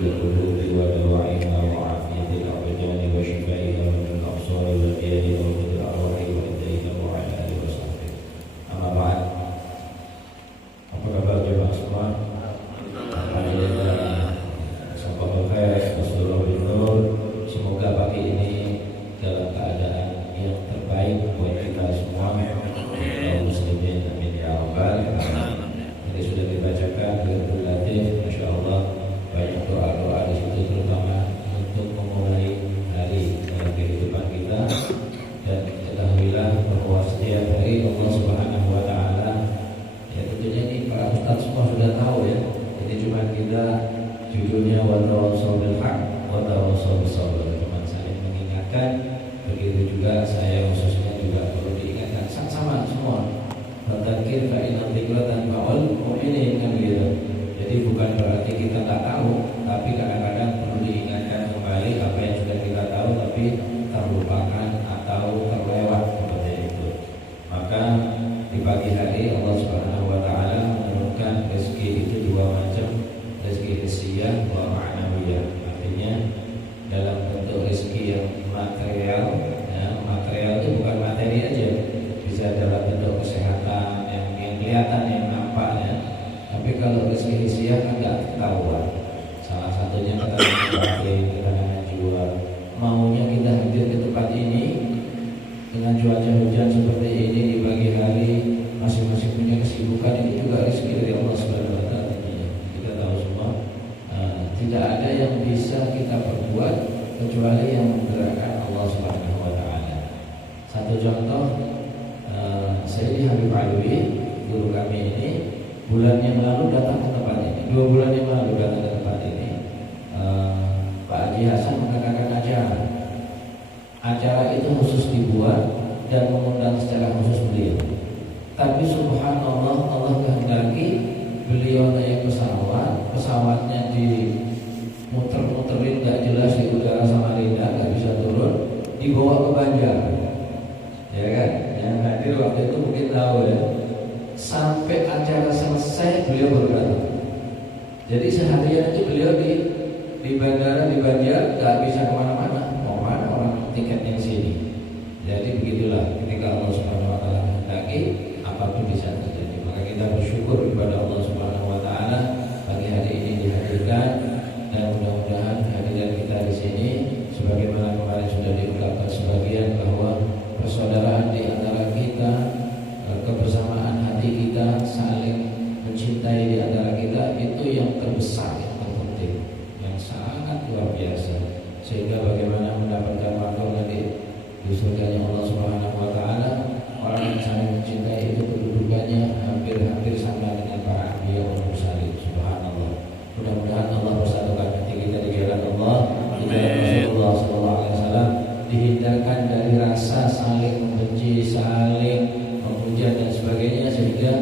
بالقلوب ودواعيها وعافية الأبدان وشفائها من الأبصار والأبيان ومن الأرواح والدين وعلى آله وصحبه. أما بعد, apa kabar jemaah semua? Alhamdulillah, sahabat khair, Rasulullah Nur. Semoga pagi ini dalam keadaan yang terbaik buat kita semua, kaum muslimin, amin ya rabbal alamin. Ini sudah dibacakan Qiratul Latif, masya Allah, banyak doa-doa di situ, terutama untuk memulai hari kehidupan kita. Dan ketahuilah bahwa setiap hari Allah Subhanahu wa Ta'ala, ya tentunya ini para ustaz semua sudah tahu ya. Ini cuma kita judulnya wa tawassaw bil haq wa tawassaw bis sabr, cuma saling mengingatkan. Begitu juga saya khususnya juga perlu diingatkan sama semua. Fadzakir fa inna dzikra tanfa'ul mu'minin, kan gitu. Jadi bukan berarti kita tak tahu, tapi kadang-kadang perlu diingatkan kembali apa yang sudah kita tahu tapi terlupakan atau terlewat seperti itu. Maka di pagi hari Allah Subhanahu wa Ta'ala menurunkan rezeki itu dua macam, rezeki hissiyah wa ma'nawiyah. Artinya dalam bentuk rezeki yang material, ya, material itu bukan materi aja, bisa dalam bentuk kesehatan yang kelihatan, yang nampak ya. Tapi kalau rezeki hissiyah kan nggak ketahuan. Salah satunya ketenangan jiwa. Maunya kita hadir ke tempat ini dengan cuaca hujan seperti ini di pagi hari, masing-masing punya kesibukan, ini juga rezeki dari Allah Subhanahu wa Ta'ala. Kita tahu semua, tidak ada yang bisa kita perbuat kecuali yang menggerakkan Allah Subhanahu wa Ta'ala. Satu contoh, Sayyidi Habib Alwi, guru kami ini, bulan yang lalu datang ke tempat ini, 2 bulan yang lalu datang ke tempat ini. Pak Haji Hasan mengadakan acara itu khusus dibuat dan mengundang secara khusus beliau. Tapi subhanallah, Allah kehendaki beliau naik pesawat, pesawatnya dimuter-muterin gak jelas di udara Samarinda, gak bisa turun, dibawa ke Banjar, ya kan? Yang hadir waktu itu mungkin tahu ya. Sampai acara selesai beliau baru datang. Jadi seharian itu beliau di bandara di Banjar, gak bisa kemana-mana. Mau mana orang tiketnya di sini. Jadi begitulah ketika Allah Subhanahu wa Ta'ala menghendaki, apapun bisa terjadi. Maka kita bersyukur kepada Allah Subhanahu wa Ta'ala pagi hari ini dihadirkan, dan mudah-mudahan hadiran kita di sini sebagaimana kemarin sudah diungkapkan sebagian bahwa persaudaraan di antara kita, kebersamaan hati kita, saling mencintai di antara kita, itu yang terbesar, yang terpenting, yang sangat luar biasa. Sehingga bagaimana mendapatkan makom nanti di surganya Allah Subhanahu wa Ta'ala, orang yang saling mencintai itu kedudukannya hampir-hampir sama dengan para anbiya wa mursalin. Subhanallah. Mudah-mudahan Allah bersatukan hati kita di jalan Allah. Kita Rasulullah sallallahu alaihi wasallam dihindarkan dari rasa saling membenci, saling memuja dan sebagainya, sehingga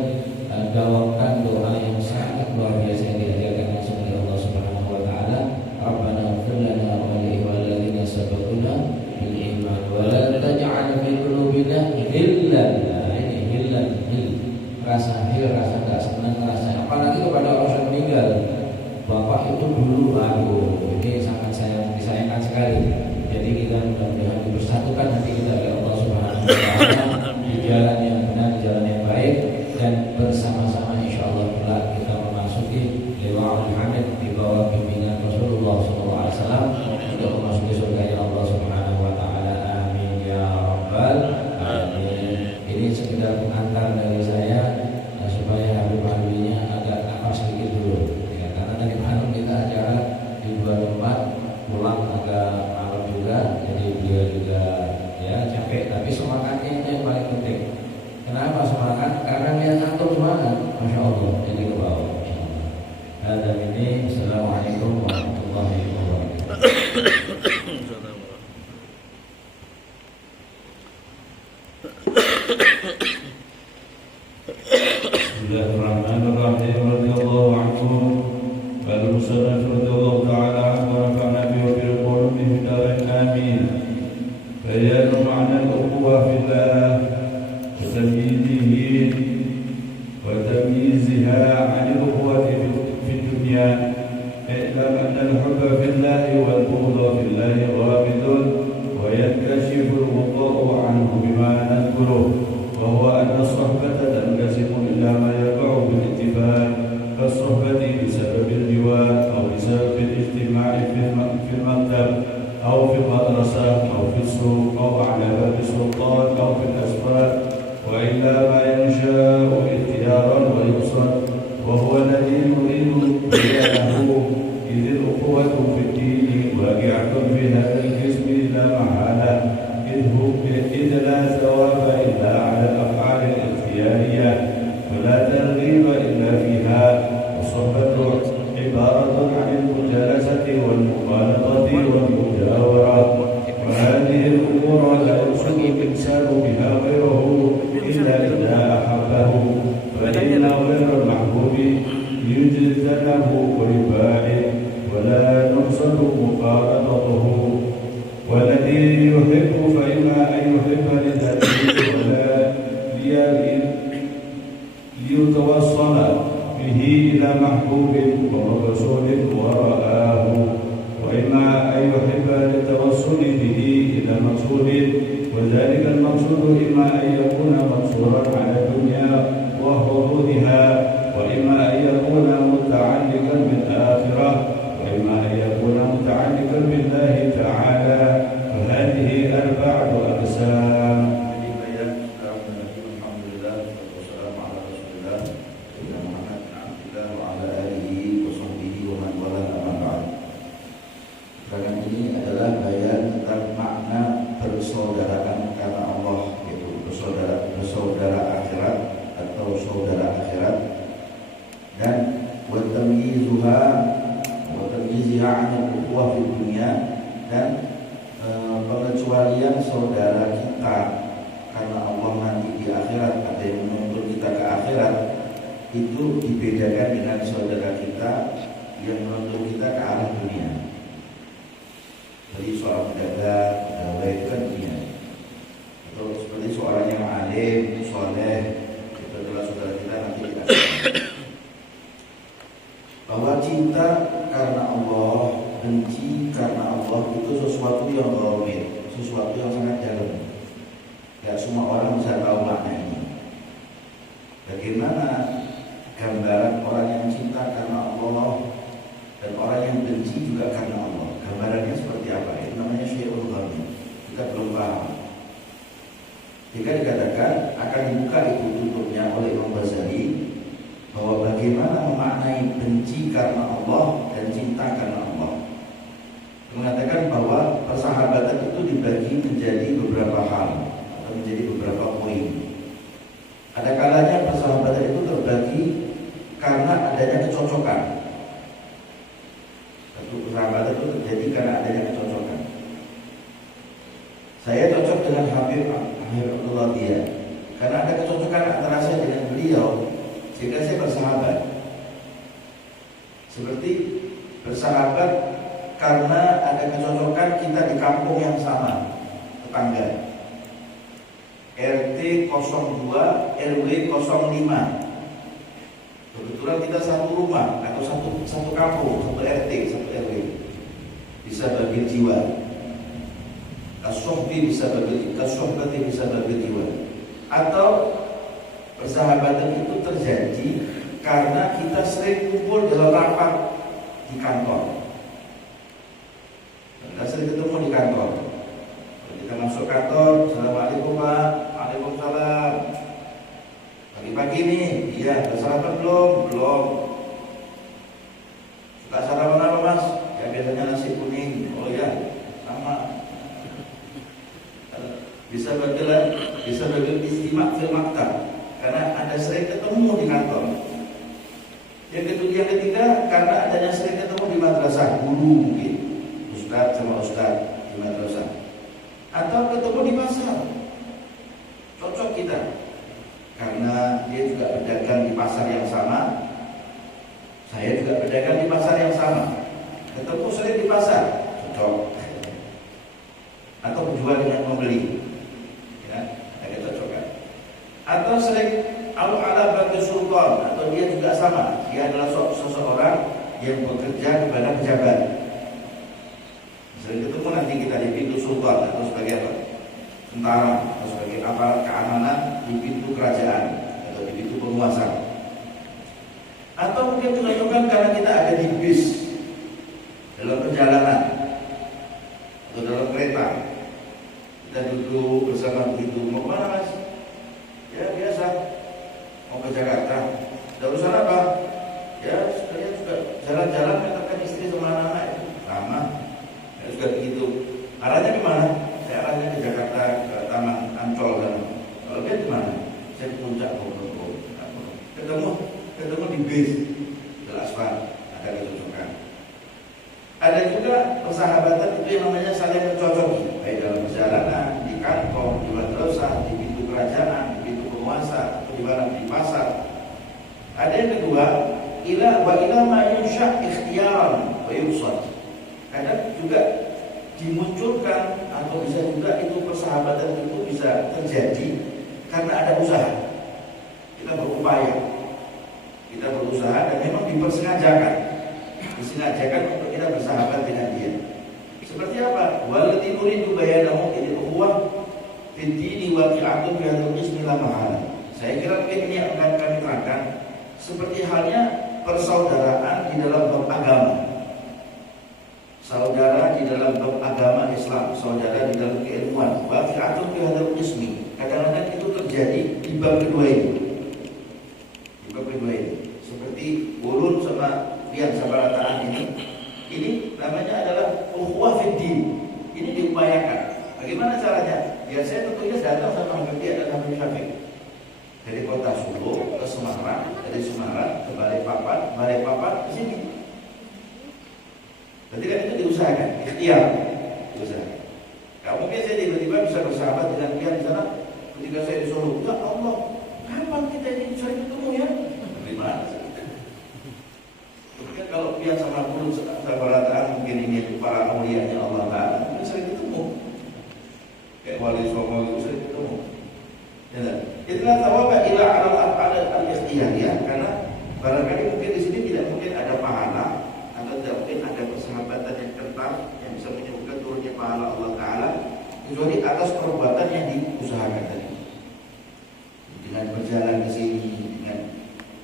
dawamkan doa yang sangat luar biasa yang diajarkan langsung oleh Allah Subhanahu wa Ta'ala. Rabbana ighfir lana wa li ikhwanina sabaquna bil iman wa la taj'al fi qulubina ghillan. Ini ghillan, rasa enggak senang, rasa apalagi kepada orang yang meninggal. Bapak itu dulu, ini sangat disayangkan sekali. Jadi kita mudah-mudahan dipersatukan hati kita oleh Allah Subhanahu wa Ta'ala di jalan yang benar, di jalan yang baik, dan bersama-sama insyaallah kelak kita memasuki liwa'ul hamid di bawah bimbingan Rasulullah SAW untuk memasuki surga Allah Subhanahu wa Ta'ala. Amin ya rabbal alamin. Ini sekedar pengantar dari saya, supaya Habib Alwinya agak nafas sedikit dulu ya, karena tadi malam kita acara di 2 tempat, pulang agak malam juga, jadi beliau juga ya capek, tapi semangatnya itu yang paling penting. Kenapa semangat? Karena dia ngatur semangat, masya Allah, jadi ke bawah. Dan ini, assalamualaikum warahmatullahi wabarakatuh. Bismillahirrahmanirrahim. Radhiyallahu anhu wal musannaf radhiyallahu ta'ala anhu wa nafa'na bihi wa bil qulubi fi darin amin. Bayanu ma'na al-ukhuwah fillah wa tamyizihi wa tamyiziha 'an al-ukhuwati fi dunya اعلم أن الحب في الله والبغض في الله غامض وينكشف الوضوء عنه بما نذكره، وهو أن الصحبة تنقسم إلى ما يقع بالاتفاق كالصحبة بسبب الجوار أو بسبب الاجتماع في المكتب أو في المدرسة أو في السوق أو على باب السلطان أو في الأسواق، وإلا ما ينشأ اختيارا ويقصد، وهو الذي نريد بيانه، إذ الأخوة في الدين واقعة في هذا القسم لا محالة، إذ لا ثواب إلا على الأفعال الاختيارية ولا ترغيب إلا فيها. والصحبة عبارة عن المجالسة والمخالطة والمجاورة، وهذه الأمور لا يقصد الإنسان بها غيره إلا إذا أحبه، فإن غير المحبوب يجتنب ويباعد ولا نقصد مخالطته. والذي يحب فإما أن يحب لذاته ولا ليتوصل به إلى محبوب ورسول ورآه، وإما أن يحب للتوصل به إلى مقصود، وذلك المقصود إما أن يكون مقصورا على الدنيا وحظوظها، وإما أن يكون متعلقا بالآخرة، وإما أن يكون متعلقا بالله تعالى، فهذه أربعة أقسام. Pengecualian saudara kita karena Allah nanti di akhirat, ada yang menuntut kita ke akhirat, itu dibedakan dengan saudara kita yang menuntut kita ke arah dunia. Jadi seorang pedagang, pegawai itu kan dunia. Atau seperti seorang yang alim, soleh, itu adalah saudara kita nanti di akhirat. Bahwa cinta karena Allah, benci karena Allah itu sesuatu yang rumit, sesuatu yang sangat dalam. Tidak semua orang bisa tahu makna ini. Bagaimana gambaran orang yang cinta karena Allah dan orang yang benci juga karena Allah? Gambarannya seperti apa? Itu namanya syai'ul ghamid. Kita belum paham. Jika dikatakan akan dibuka itu tutupnya oleh Imam Ghazali bahwa bagaimana memaknai benci karena Allah dan cinta karena Allah. Mengatakan bahwa persahabatan itu dibagi menjadi beberapa hal atau menjadi beberapa poin. Ada kalanya persahabatan itu terbagi karena adanya kecocokan. Satu persahabatan itu terjadi karena adanya kecocokan. Saya cocok dengan Habib Abdullah Dia karena ada kecocokan antara saya dengan beliau, sehingga saya bersahabat. Seperti bersahabat karena ada kecocokan kita di kampung yang sama, tetangga. RT 02, RW 05. Kebetulan kita satu rumah atau satu kampung, satu RT, satu RW. Bisa bagi jiwa. Kasohbi bisa bagi, kasohbati bisa bagi jiwa. Atau persahabatan itu terjadi karena kita sering kumpul dalam rapat di kantor. Kita sering ketemu di kantor. Kita masuk kantor, assalamualaikum Pak, waalaikumsalam. Pagi-pagi nih, iya, udah sarapan belum? Belum. Suka sarapan apa Mas? Ya biasanya nasi kuning. Oh ya, sama. Bisa bagi istimak fil maktab karena ada sering ketemu di kantor. Yang ketiga karena adanya sering ketemu di madrasah, guru mungkin. Ustaz sama ustaz di madrasah, atau ketemu di pasar, cocok kita karena dia juga berdagang di pasar yang sama, saya juga berdagang di pasar yang sama, ketemu sering di pasar, cocok. Atau menjual dengan membeli, ya, ada kecocokan. Atau sering ala bagi sultan, atau dia juga sama, dia adalah seseorang yang bekerja kepada pejabat. Sering ketemu nanti kita di pintu sultan atau sebagai apa? Tentara atau sebagai aparat keamanan di pintu kerajaan atau di pintu penguasa. Atau mungkin teman-teman karena kita ada di bis dalam perjalanan atau dalam kereta, kita duduk bersama begitu, mau kemana mas? Ya biasa, mau ke Jakarta. Ada urusan apa? Ya saya juga jalan-jalan mengantarkan istri sama anak-anak itu lama. Ya juga begitu. Arahnya di mana? Saya arahnya ke Jakarta, ke Taman Ancol dan kalau dia di mana? Saya ke Puncak Bogor. Ketemu di bis, jelas Pak, ada kecocokan. Ada juga persahabatan itu yang namanya saling mencocoki, baik dalam perjalanan, di kantor, di madrasah, di pintu kerajaan, di pintu penguasa, atau di mana di pasar. Ada yang kedua, ila ma yunsha ikhtiyaran wa yusad. Kadang juga dimunculkan atau bisa juga itu persahabatan itu bisa terjadi karena ada usaha. Kita berusaha dan memang disengajakan untuk kita bersahabat dengan dia. Seperti apa? Walati nuridu bayanahu idil ukhuwah fid dini waqi'atun bi hadzal ismi la mahala. Saya kira mungkin ini yang akan kami terangkan seperti halnya persaudaraan di dalam bab agama. Saudara di dalam bab agama Islam, saudara di dalam keilmuan. Waqi'atun bi hadzal ismi. Kadang-kadang itu terjadi di bab kedua ini. Seperti ulun sama lian sabarataan ini namanya adalah ukhuwah fid din. Ini diupayakan. Bagaimana caranya? Ya saya tentunya datang sama Habib dia dan Habib Syafiq dari kota Solo ke Semarang, dari Semarang ke Balikpapan ke sini. Berarti kan itu diusahakan, ikhtiar, diusahakan. Kamu biasa tiba-tiba bisa bersahabat dengan dia di sana. Ketika saya di Solo, ya Allah, kapan kita ini cari ketemu ya? Bagaimana? Mungkin kalau pihak sama pun sabarataan mungkin ini para awliyanya Allah Ta'ala mungkin sering ketemu. Kayak wali songo itu sering ketemu. Ya, itulah tawaba ila alal af'al al-ikhtiyariyah karena barangkali mungkin di sini tidak mungkin ada pahala atau tidak mungkin ada persahabatan yang kental yang bisa menyebabkan turunnya pahala Allah Ta'ala kecuali atas perbuatan yang diusahakan tadi. Dengan berjalan ke sini, dengan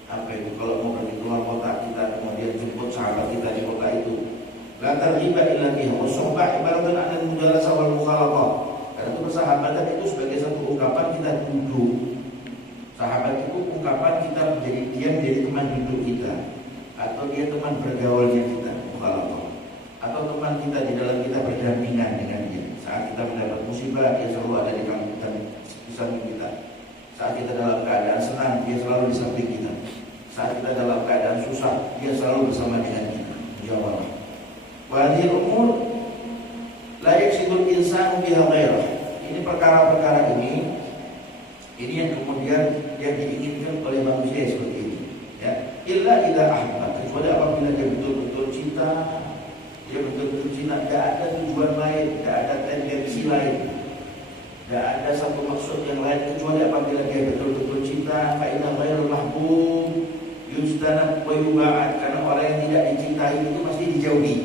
apa itu kalau mau pergi keluar kota kita kemudian jemput sahabat kita di kota itu. La targhiba illa biha wa suhbah ibaratun 'ala al-mujalasah wal mukhalatah. Karena itu persahabatan itu sebagai satu ungkapan kita duduk. Sahabat itu ungkapan kita menjadi teman duduk kita atau dia teman bergaulnya kita, mukhalatah. Atau teman kita di dalam kita berdampingan dengan dia. Saat kita mendapat musibah dia selalu ada di samping kita. Saat kita dalam keadaan senang, dia selalu di samping kita. Saat kita dalam keadaan susah, dia selalu bersama dengan kita. Jawab. Wa hadhihi umur la yaksidul insanu biha ghairah. Ini perkara-perkara ini yang kemudian yang diinginkan oleh manusia seperti ini. Ya, illa idza ahbab. Kecuali apabila dia betul-betul cinta, tidak ada tujuan lain, tidak ada tendensi lain. Tidak ada satu maksud yang lain kecuali apabila dia betul-betul cinta. Fa inna ghairul mahbub yujtanab wa yub'ad. Karena orang yang tidak dicintai itu pasti dijauhi.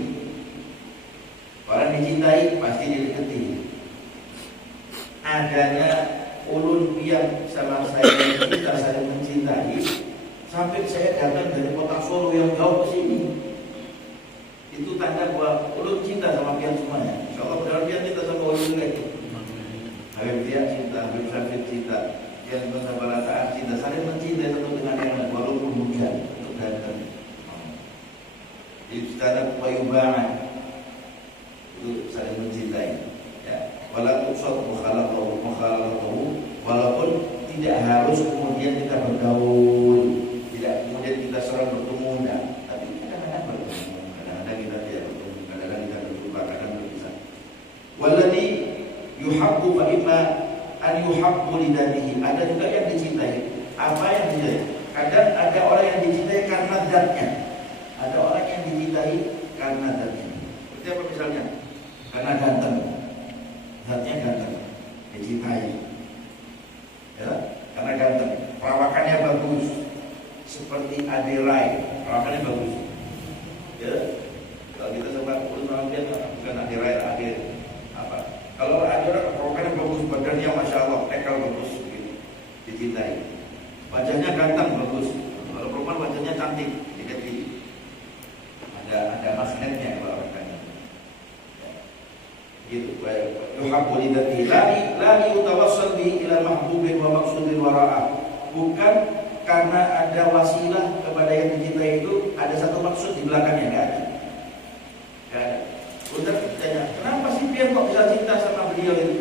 Orang yang dicintai pasti didekati. Adanya ulun pian sama saya cinta, saling mencintai sampai saya datang dari kota Solo yang jauh ke sini. Itu tanda bahwa ulun cinta sama pian semuanya. Insyaallah mudah-mudahan pian cinta sama ulun juga itu. Habib dia cinta, Habib Syafiq cinta, yang bersabarataan cinta, saling mencintai satu dengan yang lain walaupun hujan untuk datang. Ijtanab wa yub'ad, itu saling mencintai. Ya, walaupun suatu mukhalafatuhu, walaupun tidak harus kemudian kita bergaul, tidak kemudian kita selalu bertemu, tapi kadang-kadang bertemu, kadang-kadang kita tidak bertemu, kadang-kadang kita berjumpa, kadang berpisah. Walladhi yuhabbu fa imma an yuhabbu lidatihi. Ada juga yang dicintai. Apa yang dicintai? Kadang ada orang yang dicintai karena zatnya. Ada orang yang dicintai karena zatnya. Seperti apa misalnya? Karena ganteng. Zatnya ganteng. Dicintai. Ya, karena ganteng. Perawakannya bagus. Seperti Adelai. Perawakannya bagus. cakal bagus, gitu. Dicintai. Wajahnya ganteng bagus. Kalau perempuan wajahnya cantik, dikit-dikit. Ada magnetnya kalau orang kaya. Gitu. Yuhabbu lidati la yutawassal bi ila mahbubin wa maqsudin wara'ah. Bukan karena ada wasilah kepada yang dicintai itu ada satu maksud di belakangnya, enggak ada. Enggak ada. Udah ditanya, kenapa sih Pian kok bisa cinta sama beliau itu?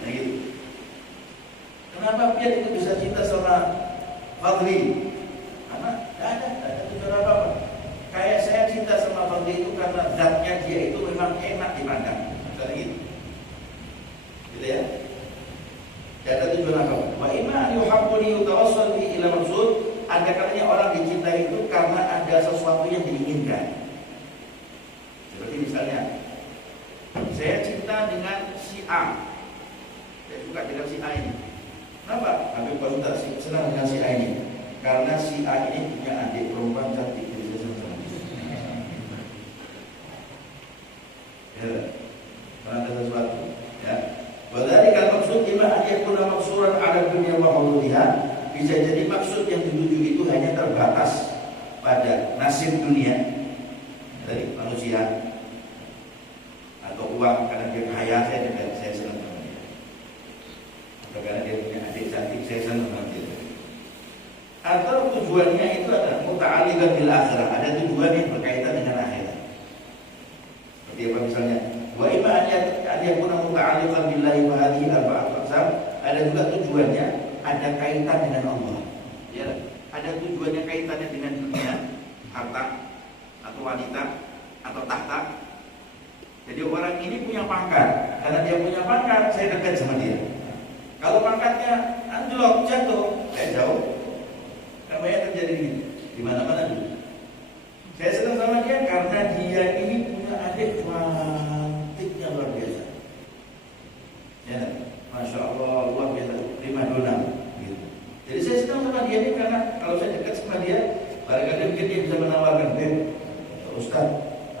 Nah gitu. Kenapa Pian itu bisa cinta sama Fadli? Karena enggak ada tujuan apa-apa. Kayak saya cinta sama Fadli itu karena zatnya dia itu memang enak dipandang. Misalnya gitu. Gitu ya. Tidak ada tujuan apa. Wa imma yuhabbu li yutawassal bi ila maksud. Ada kalanya orang dicintai itu karena ada sesuatu yang diinginkan. Seperti misalnya, saya cinta dengan si A. Saya suka dengan si A ini. Kenapa? Habib Pak Ustaz senang dengan si A ini. Karena si A ini punya adik perempuan cantik. Jadi saya senang sama dia. Ya, ada sesuatu. Ya. Wadhalika maksud imma an yakuna maksuran ala dunya wa hululiha. Bisa jadi maksud yang dituju itu hanya terbatas pada nasib dunia dari manusia atau uang karena dia kaya saya senang sama dia. Atau karena dia punya adik cantik saya senang sama dia. Atau tujuannya itu adalah muta'alliqan bil akhirah, ada tujuan yang berkaitan dengan akhirat. Seperti apa misalnya? Wa imma an yakuna muta'alliqan billahi wa hadhihi arba'atu aqsam. Ada juga tujuannya ada kaitan dengan Allah. Ya, ada tujuannya kaitannya dengan dunia, harta atau wanita atau tahta. Jadi orang ini punya pangkat. Karena dia punya pangkat, saya dekat sama dia. Kalau pangkatnya anjlok, jatuh, saya jauh. Karena yang terjadi di mana-mana dulu. Saya senang sama dia karena dia ini punya adik cantiknya luar biasa. Ya, Masya Allah, luar biasa, prima donna. Gitu. Jadi saya senang sama dia ini karena kalau saya dekat sama dia, barangkali mungkin dia bisa menawarkan atau ustaz,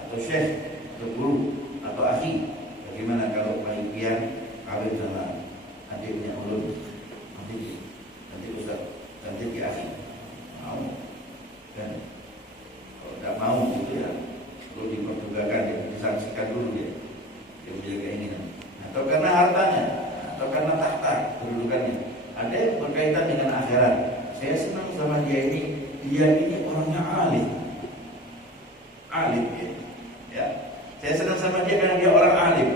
atau syekh, atau guru, atau akhi. Bagaimana kalau Pak Pian kawin sama adiknya ulun? Nanti ustaz, nanti di akhi. Mau? Dan kalau tidak mau gitu ya, perlu diperdugakan, disaksikan dulu dia punya keinginan. Atau karena hartanya, atau karena tahta kedudukannya. Ada yang berkaitan dengan akhirat. Saya senang sama dia ini orangnya alim ya. Saya senang sama dia karena dia orang alim.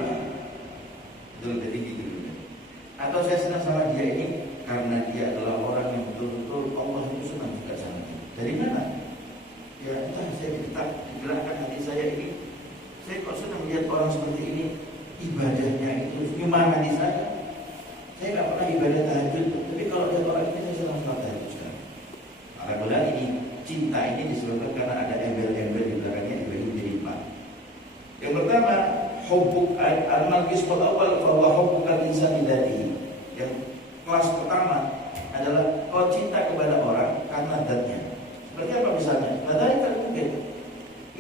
Betul, jadi gitu. Atau saya senang sama dia ini karena dia adalah orang yang betul-betul Allah itu senang juga sama dia. Dari mana? Ya entah, saya digerakkan hati saya ini. Saya kok senang melihat orang seperti ini, ibadahnya itu gimana di saya. Saya nggak pernah ibadah tahajud, tapi kalau lihat orang ini saya senang sholat tahajud sekarang. Alhamdulillah ini cinta ini disebabkan karena ada embel-embel di belakangnya yang menjadi 4. Yang pertama, hubbuk al-malkis awal bahwa hubbukal insan bidatihi. Yang kelas pertama adalah kau cinta kepada orang karena zatnya. Seperti apa misalnya? Padahal mungkin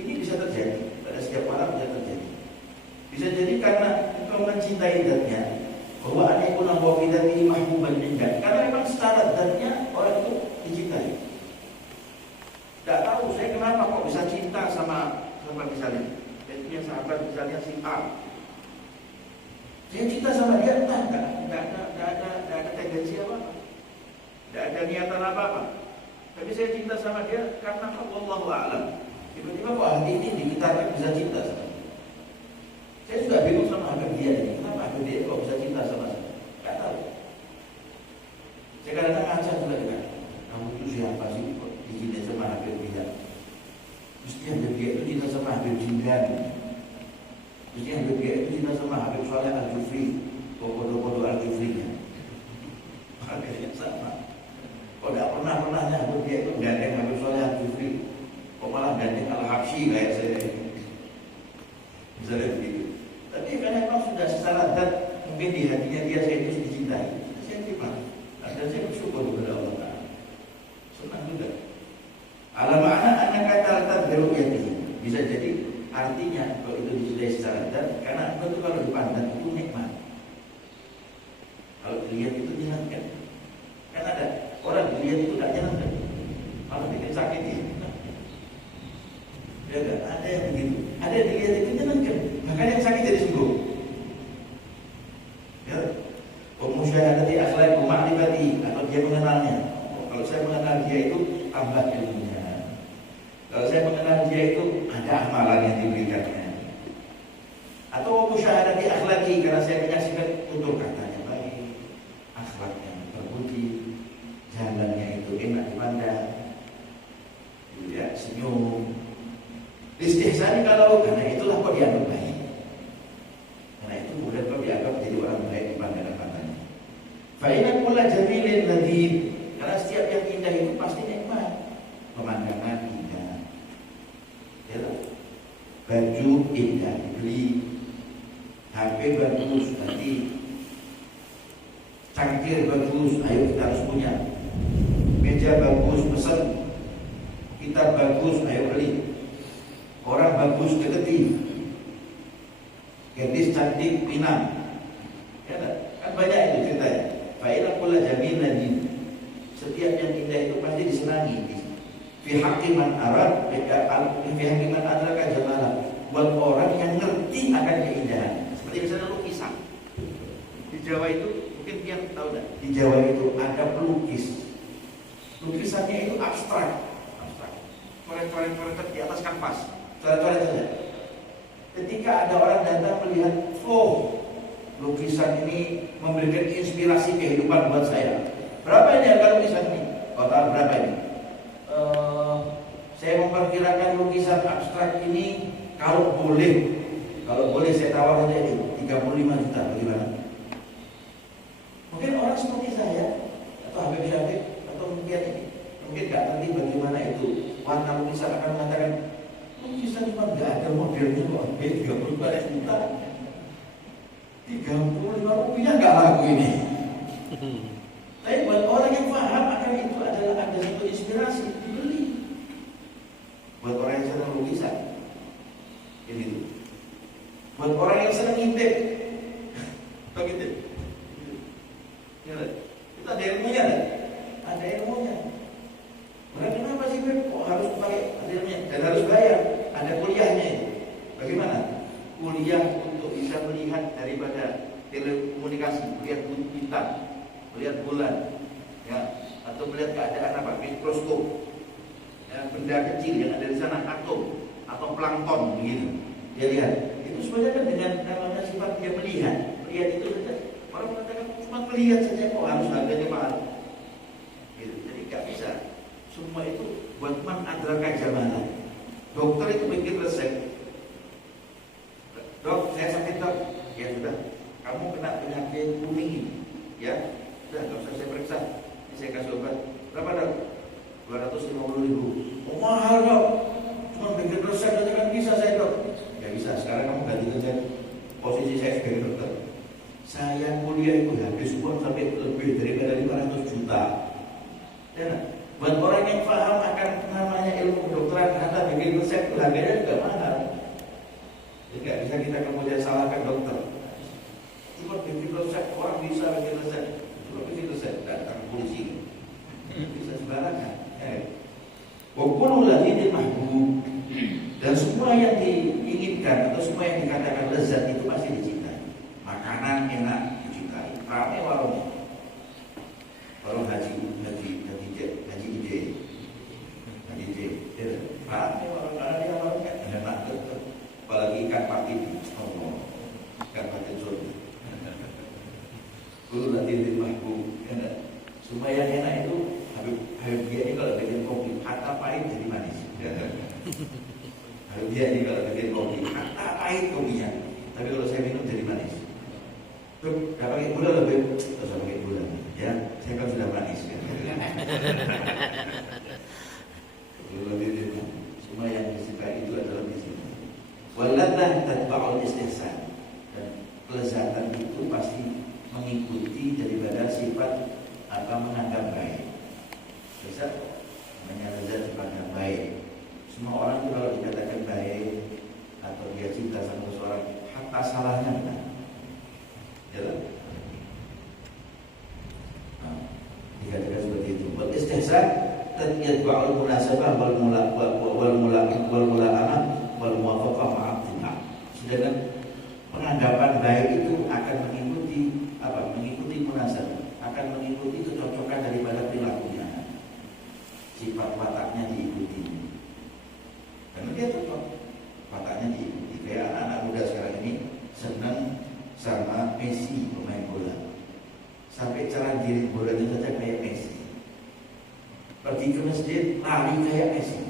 ini bisa terjadi pada setiap orang, bisa terjadi. Bisa jadi karena engkau mencintai zatnya, bahwa anakku nambah bidatihi mahbuban indah. Karena memang secara zatnya orang itu dicintai. Tidak tahu saya kenapa kok bisa cinta sama misalnya. Saya punya sahabat misalnya si A. Saya cinta sama dia entah enggak ada tendensi apa-apa. Tidak ada niatan apa-apa. Tapi saya cinta sama dia karena wallahu a'lam. Tiba-tiba kok hati ini digitarkan bisa cinta sama dia. Saya juga bingung sama Habib dia ini. Kenapa Habib dia kok bisa cinta sama saya? Enggak tahu. Saya kadang-kadang ngaca juga dengan kamu itu siapa sih kok dicintai sama Habib dia? Mesti Habib dia itu cinta sama Habib Jinggan. Mesti Habib dia itu cinta sama Habib Saleh Al-Jufri. Bodo-bodo Al-Jufrinya. Harganya sama. Kok tidak pernah-pernahnya Habib dia itu gandeng Habib Saleh Al-Jufri. Kok malah gandeng Al-Habsyi kayak saya. Misalnya begitu. Tapi karena memang sudah secara zat mungkin di hatinya dia saya itu dicintai. Saya terima. Dan saya bersyukur kepada Allah Ta'ala. Senang juga. Alam anak kata beruyati. Bisa jadi artinya kalau itu dicintai secara zat, karena itu kalau dipandang itu nikmat. Kalau dilihat itu musyahadati akhlaqi ma'rifati, atau dia mengenalnya. Kalau saya mengenal dia itu tambah ilmunya. Kalau saya mengenal dia itu ada amalan yang diberikannya. Atau musyahadati akhlaqi, karena saya menyaksikan tutur katanya baik, akhlaknya terbudi, jalannya itu enak dipandang, ya, senyum. Istihsani kalau karena itulah kok dianggap baik. Karena itu bukan kok dianggap jadi orang baik di pandangan matanya. Fa inna kulla jamilin ladid, karena setiap yang indah itu pasti nikmat. Pemandangan indah, ya, baju indah dibeli, HP bagus nanti, cangkir bagus, ayo kita harus punya. Meja bagus, pesan. Kitab bagus, ayo beli. Orang bagus, deketi. Gadis cantik, pinang. Ya, kan banyak itu ceritanya. Fa'ila kulla jamil najib. Setiap yang indah itu pasti disenangi. Fi haqqi man arad, fi haqqi man adraka jamalah. Buat orang yang ngerti akan keindahan. Seperti misalnya lukisan. Di Jawa itu mungkin dia tahu enggak? Di Jawa itu ada pelukis. Lukisannya itu abstrak. Coret-coret di atas kanvas. Coret-coret saja. Ketika ada orang datang melihat, oh, lukisan ini memberikan inspirasi kehidupan buat saya. Berapa ini harga lukisan ini? Kau tahu berapa ini? Saya memperkirakan lukisan abstrak ini kalau boleh saya tawar saja ini 35 juta. Bagaimana? Mungkin orang seperti saya atau Habib Syafiq atau mungkin nggak ngerti bagaimana itu warna lukisan, akan mengatakan lukisan cuma nggak ada modelnya kok, 35 juta, 35 rupiah nggak laku ini. Tapi buat orang yang paham akan itu adalah ada satu inspirasi, dibeli. Buat orang yang senang lukisan, ini tuh. Buat orang yang senang ngintip, tau ngintip? Ya, itu ada ilmunya kan? Ada ilmunya. Maka kenapa sih kok harus pakai ilmunya dan harus bayar? Ada kuliahnya itu. Bagaimana? Kuliah untuk bisa melihat daripada telekomunikasi, melihat bintang, melihat bulan, ya, atau melihat keadaan apa, mikroskop, ya, benda kecil yang ada di sana, atom atau plankton, begitu. Dia lihat. Itu sebenarnya kan dengan namanya sifat dia melihat itu saja. Orang mengatakan cuma melihat saja kok harus harganya mahal. Gitu. Jadi nggak bisa. Semua itu buat man adraka jamalah. Dokter itu bikin resep. Dok, saya sakit dok. Ya sudah, kamu kena penyakit kuning ini. Ya, sudah, nggak usah saya periksa. Ini saya kasih obat. Berapa dok? 250.000. Oh mahal dok. Cuma bikin resep saja kan bisa saya dok. Nggak bisa. Sekarang kamu ganti kerja. Posisi saya sebagai dokter. Saya kuliah itu habis uang sampai lebih daripada 500 juta. Ya, buat orang yang paham akan namanya ilmu kedokteran, kata bikin resep itu harganya juga mahal. Jadi nggak bisa kita kemudian salahkan dokter. Cuma bikin resep, orang bisa bikin resep. Cuma bikin resep, datang polisi. Bisa sembarangan. Wakulu lazidil mahbub. Dan semua yang diinginkan atau semua yang dikatakan lezat itu pasti dicintai. Makanan enak dicintai. Ramai warung haji ide. Ramai warung ada warungnya enak betul. Apalagi ikan patin. Oh, ikan patin surga. Wakulu lazidil mahbub. Semua yang enak itu Habib dia ini kalau bikin kopi kata pahit jadi manis. Habib dia ini kalau bikin kopi kata pahit kopinya, tapi kalau saya minum jadi manis. Tuh, nggak pakai gula lebih, nggak usah pakai gula. Ya, saya kan sudah manis. Lebih semua yang disukai itu adalah di sini. Waladdah tatba'ul istihsan, dan kelezatan itu pasti mengikuti daripada sifat apa menganggap baik. Bisa menyalahkan dipandang baik. Semua orang itu kalau dikatakan baik atau dia cinta sama seseorang, hatta salahnya benar. Jelas. Dikatakan seperti itu. Buat istihsan, tatba'ul munasabah wal mula'amah wal muwafaqah ma'atinah. Sedangkan penganggapan baik itu akan mengikuti apa? Mengikuti munasabah. akan mengikuti kecocokan daripada perilakunya. Sifat wataknya diikuti. Karena dia cocok, wataknya diikuti. Kayak anak-anak muda sekarang ini senang sama Messi, pemain bola. Sampai cara giring bolanya saja kayak Messi. Pergi ke masjid, lari kayak Messi.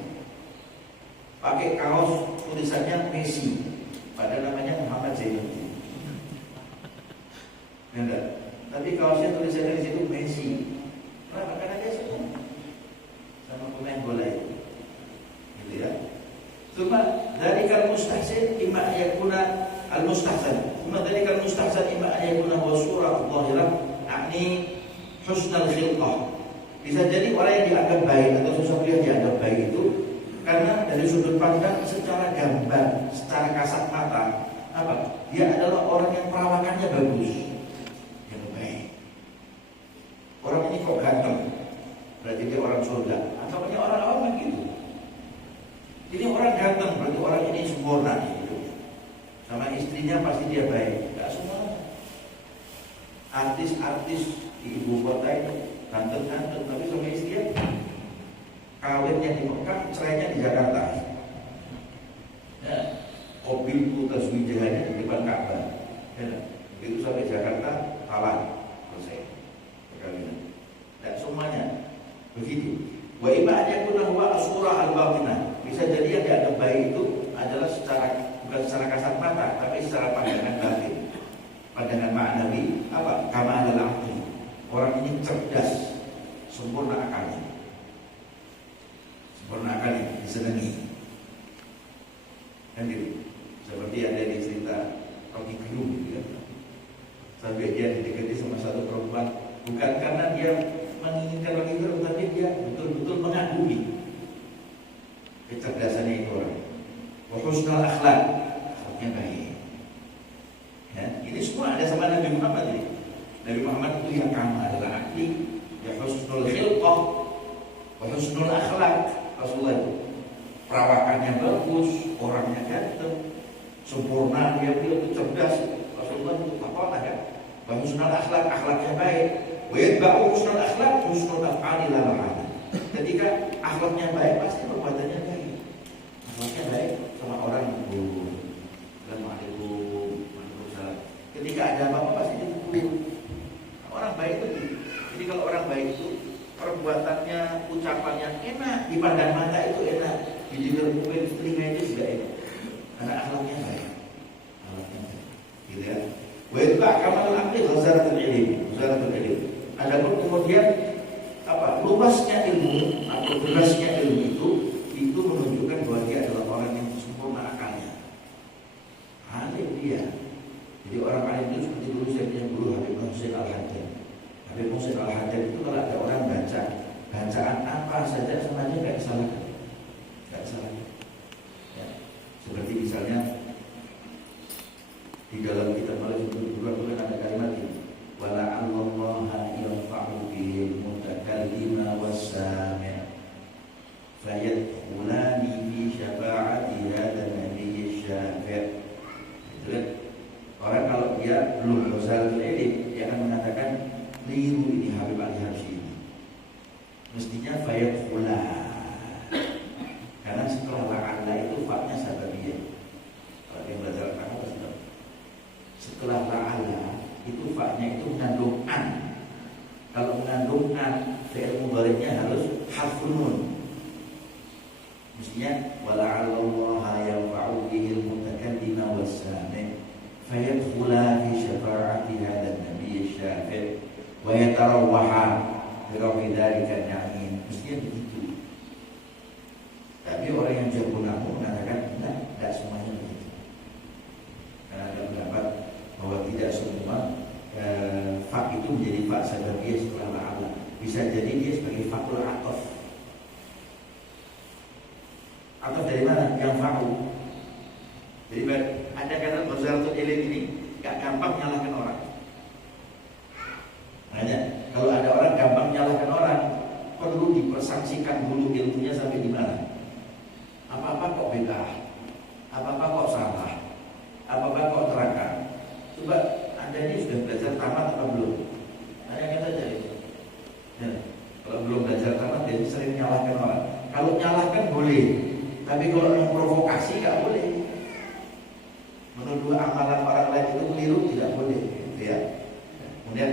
Pakai kaos tulisannya Messi, padahal namanya Muhammad Zainuddin. Enggak. Tapi kaosnya tulisannya di situ Messi. Kenapa? Karena dia senang sama pemain bola itu. Gitu ya. Cuma dari kal mustahsin imma yakuna al mustahsan. Cuma dari kal mustahsan imma yakuna wa surah zahirah, yakni husnul khilqah. Bisa jadi orang yang dianggap baik atau sesuatu yang dianggap baik itu karena dari sudut pandang secara gambar, secara kasat mata, apa? Dia adalah orang yang perawakannya bagus, yang baik. Orang ini kok ganteng, berarti dia orang surga. Anggapannya orang awam kan gitu. Ini orang ganteng, berarti orang ini sempurna gitu. Sama istrinya pasti dia baik. Gak semua. Artis-artis di ibu kota itu ganteng-ganteng, tapi sama istrinya kawinnya di Mekah, cerainya di Jakarta. Ya, mobil putas wijahnya di depan Ka'bah. Ya, begitu sampai Jakarta, kalah, selesai perkawinan. Dan semuanya begitu. Wa imma yakuna huwa asura al-batinah. Bisa jadi yang dianggap baik itu adalah bukan secara kasat mata, tapi secara pandangan batin, pandangan maknawi. Apa? Kama al-aqli. Orang ini cerdas, sempurna akalnya. Sempurna akalnya, disenangi. Kan gitu. Seperti ada di cerita Rocky Gerung gitu. Sampai dia didekati sama satu perempuan, bukan karena dia menginginkan Rocky Gerung, tapi dia betul-betul mengagumi kecerdasannya itu orang. Wa husnul akhlak, akhlaknya baik. Ya, ini semua ada sama Nabi Muhammad ini. Nabi Muhammad itu yang kama adalah akli, ya husnul khilqah, wa husnul akhlak. Rasulullah itu perawakannya bagus, orangnya ganteng, sempurna, dia itu cerdas. Rasulullah itu apa kan? Wa husnul akhlak, akhlaknya baik. Wa yatba'u husnul akhlak, husnul af'ali la ma'ana. Ketika akhlaknya baik, pasti perbuatannya baik. Akhlaknya baik sama orang itu. Assalamualaikum, waalaikumsalam. Ketika ada apa-apa pasti ditegur. Orang baik itu. Jadi kalau orang baik itu perbuatannya, ucapannya enak, dipandang mata itu enak, didengar kuping telinga itu juga enak. Karena akhlaknya baik. Akhlaknya baik. Gitu ya. Wa itba' kamal aqli ghazaratul ilm. Ghazaratul ilm. Adapun kemudian apa? Luasnya ilmu atau derasnya ilmu itu menunjukkan bahwa dia adalah orang yang sempurna akalnya. Alim dia. Jadi orang alim itu seperti dulu saya punya guru Habib Muhsin Al-Haddad. Habib Muhsin Al-Haddad itu kalau ada orang baca bacaan apa saja semuanya nggak salah, nggak salah. Ya. Seperti misalnya di dalam kitab Al-Qur'an ada kalimat ini, wala allaha yanfa'u bil mutakallima was-sami' fayadkhulani fi syafa'ati hadzal nabiy syafi'. Itu kan? Orang kalau dia belum ghazal ilm, dia akan mengatakan liru ini Habib Ali Habsyi ini. Mestinya fayadkhulah. Karena setelah la'alla itu faknya sababiyah. Kalau dia belajar apa pasti tahu. Setelah la'alla itu faknya itu mengandung an. Kalau mengandung an, fi'il mudhari'nya harus harfun nun. Mestinya wala'allallaha yanfa'u bihil mutakallima was-sami' fayadkhula fi syafa'ati hadzal nabiy syafi' wa yatarawwaha bi rafi dzalika na'im. Mestinya begitu. Tapi orang yang jago nahu mengatakan enggak semuanya begitu. Karena ada pendapat bahwa tidak semua fa itu menjadi fa sababiyah setelah la'ala. Bisa jadi dia sebagai fakul atof. Atof dari mana? Yang fa'u. Jadi ada kata ghazaratul ilm ini gak gampang menyalahkan orang. Makanya kalau ada orang gampang menyalahkan orang, perlu dipersangsikan dulu ilmunya sampai di mana. Apa-apa kok beda, apa-apa kok salah, apa-apa kok neraka. Coba Anda ini sudah belajar tamat atau belum? Tanyakan saja itu. boleh. Tapi kalau memprovokasi nggak boleh. Menuduh amalan orang lain itu keliru tidak boleh, gitu ya. Kemudian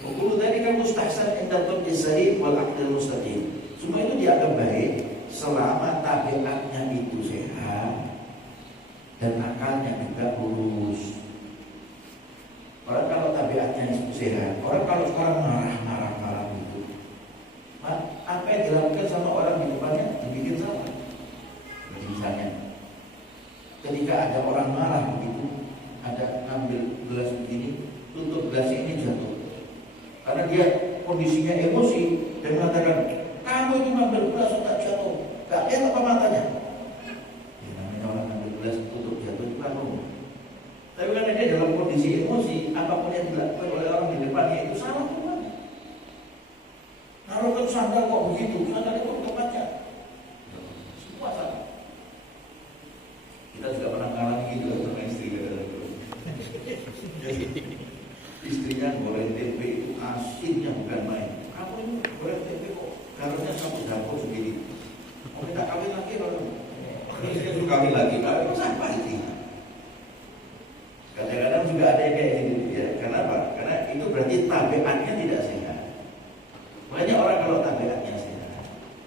hukum tadi kan mustahsan indatul jisari wal aqdil mustaqim. Semua itu dianggap baik selama tabiatnya itu sehat dan akalnya juga lurus. Orang kalau tabiatnya itu sehat, orang kalau sekarang marah itu, apa yang dilakukan sama orang di depannya dibikin sama. Jadi misalnya, ketika ada orang marah begitu, ada ngambil gelas begini, tutup gelas ini jatuh. Karena dia kondisinya emosi dan mengatakan, kamu itu ngambil gelas tak jatuh, gak lihat apa matanya. Ya, namanya orang ngambil gelas tutup jatuh itu kan umum. Tapi karena dia dalam kondisi emosi, apapun yang dilakukan oleh orang di depannya itu salah semua. Naruhkan sandal kok begitu, sandal itu tempatnya. Semua salah. Kita juga pernah ngalami gitu sama istri kita. Istrinya goreng tempe itu asinnya bukan main. Kamu ini goreng tempe kok garamnya satu dapur sendiri. Mau minta kawin lagi kalau istri itu kawin lagi, kalau apa itu? Kadang-kadang juga ada yang kayak gitu ya. Kenapa? Karena itu berarti tabiatnya tidak sehat. Banyak orang kalau tabiatnya sehat,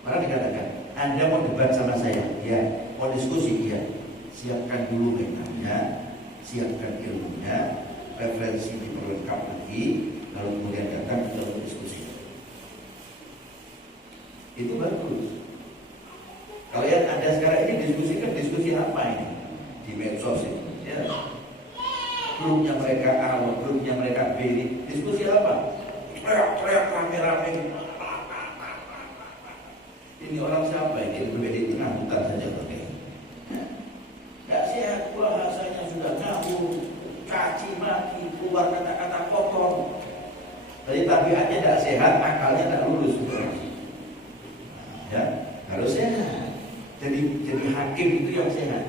malah dikatakan, Anda mau debat sama saya, ya. Mau diskusi, ya. Siapkan dulu mentalnya, siapkan ilmunya, referensi diperlengkap lagi, lalu kemudian datang ke dalam diskusi. Itu bagus. Kalau yang Anda sekarang ini diskusikan diskusi apa ini di medsos ini? Ya. Grupnya mereka A, grupnya mereka B, diskusi apa? Teriak-teriak rame-rame. Ini orang siapa ini? Berbeda di tengah hutan saja pakai. Gak sehat, bahasanya sudah ngawur, caci maki, keluar kata-kata kotor. Jadi tabiatnya tidak sehat, akalnya tidak lurus. Ya, harus sehat. Jadi hakim itu yang sehat.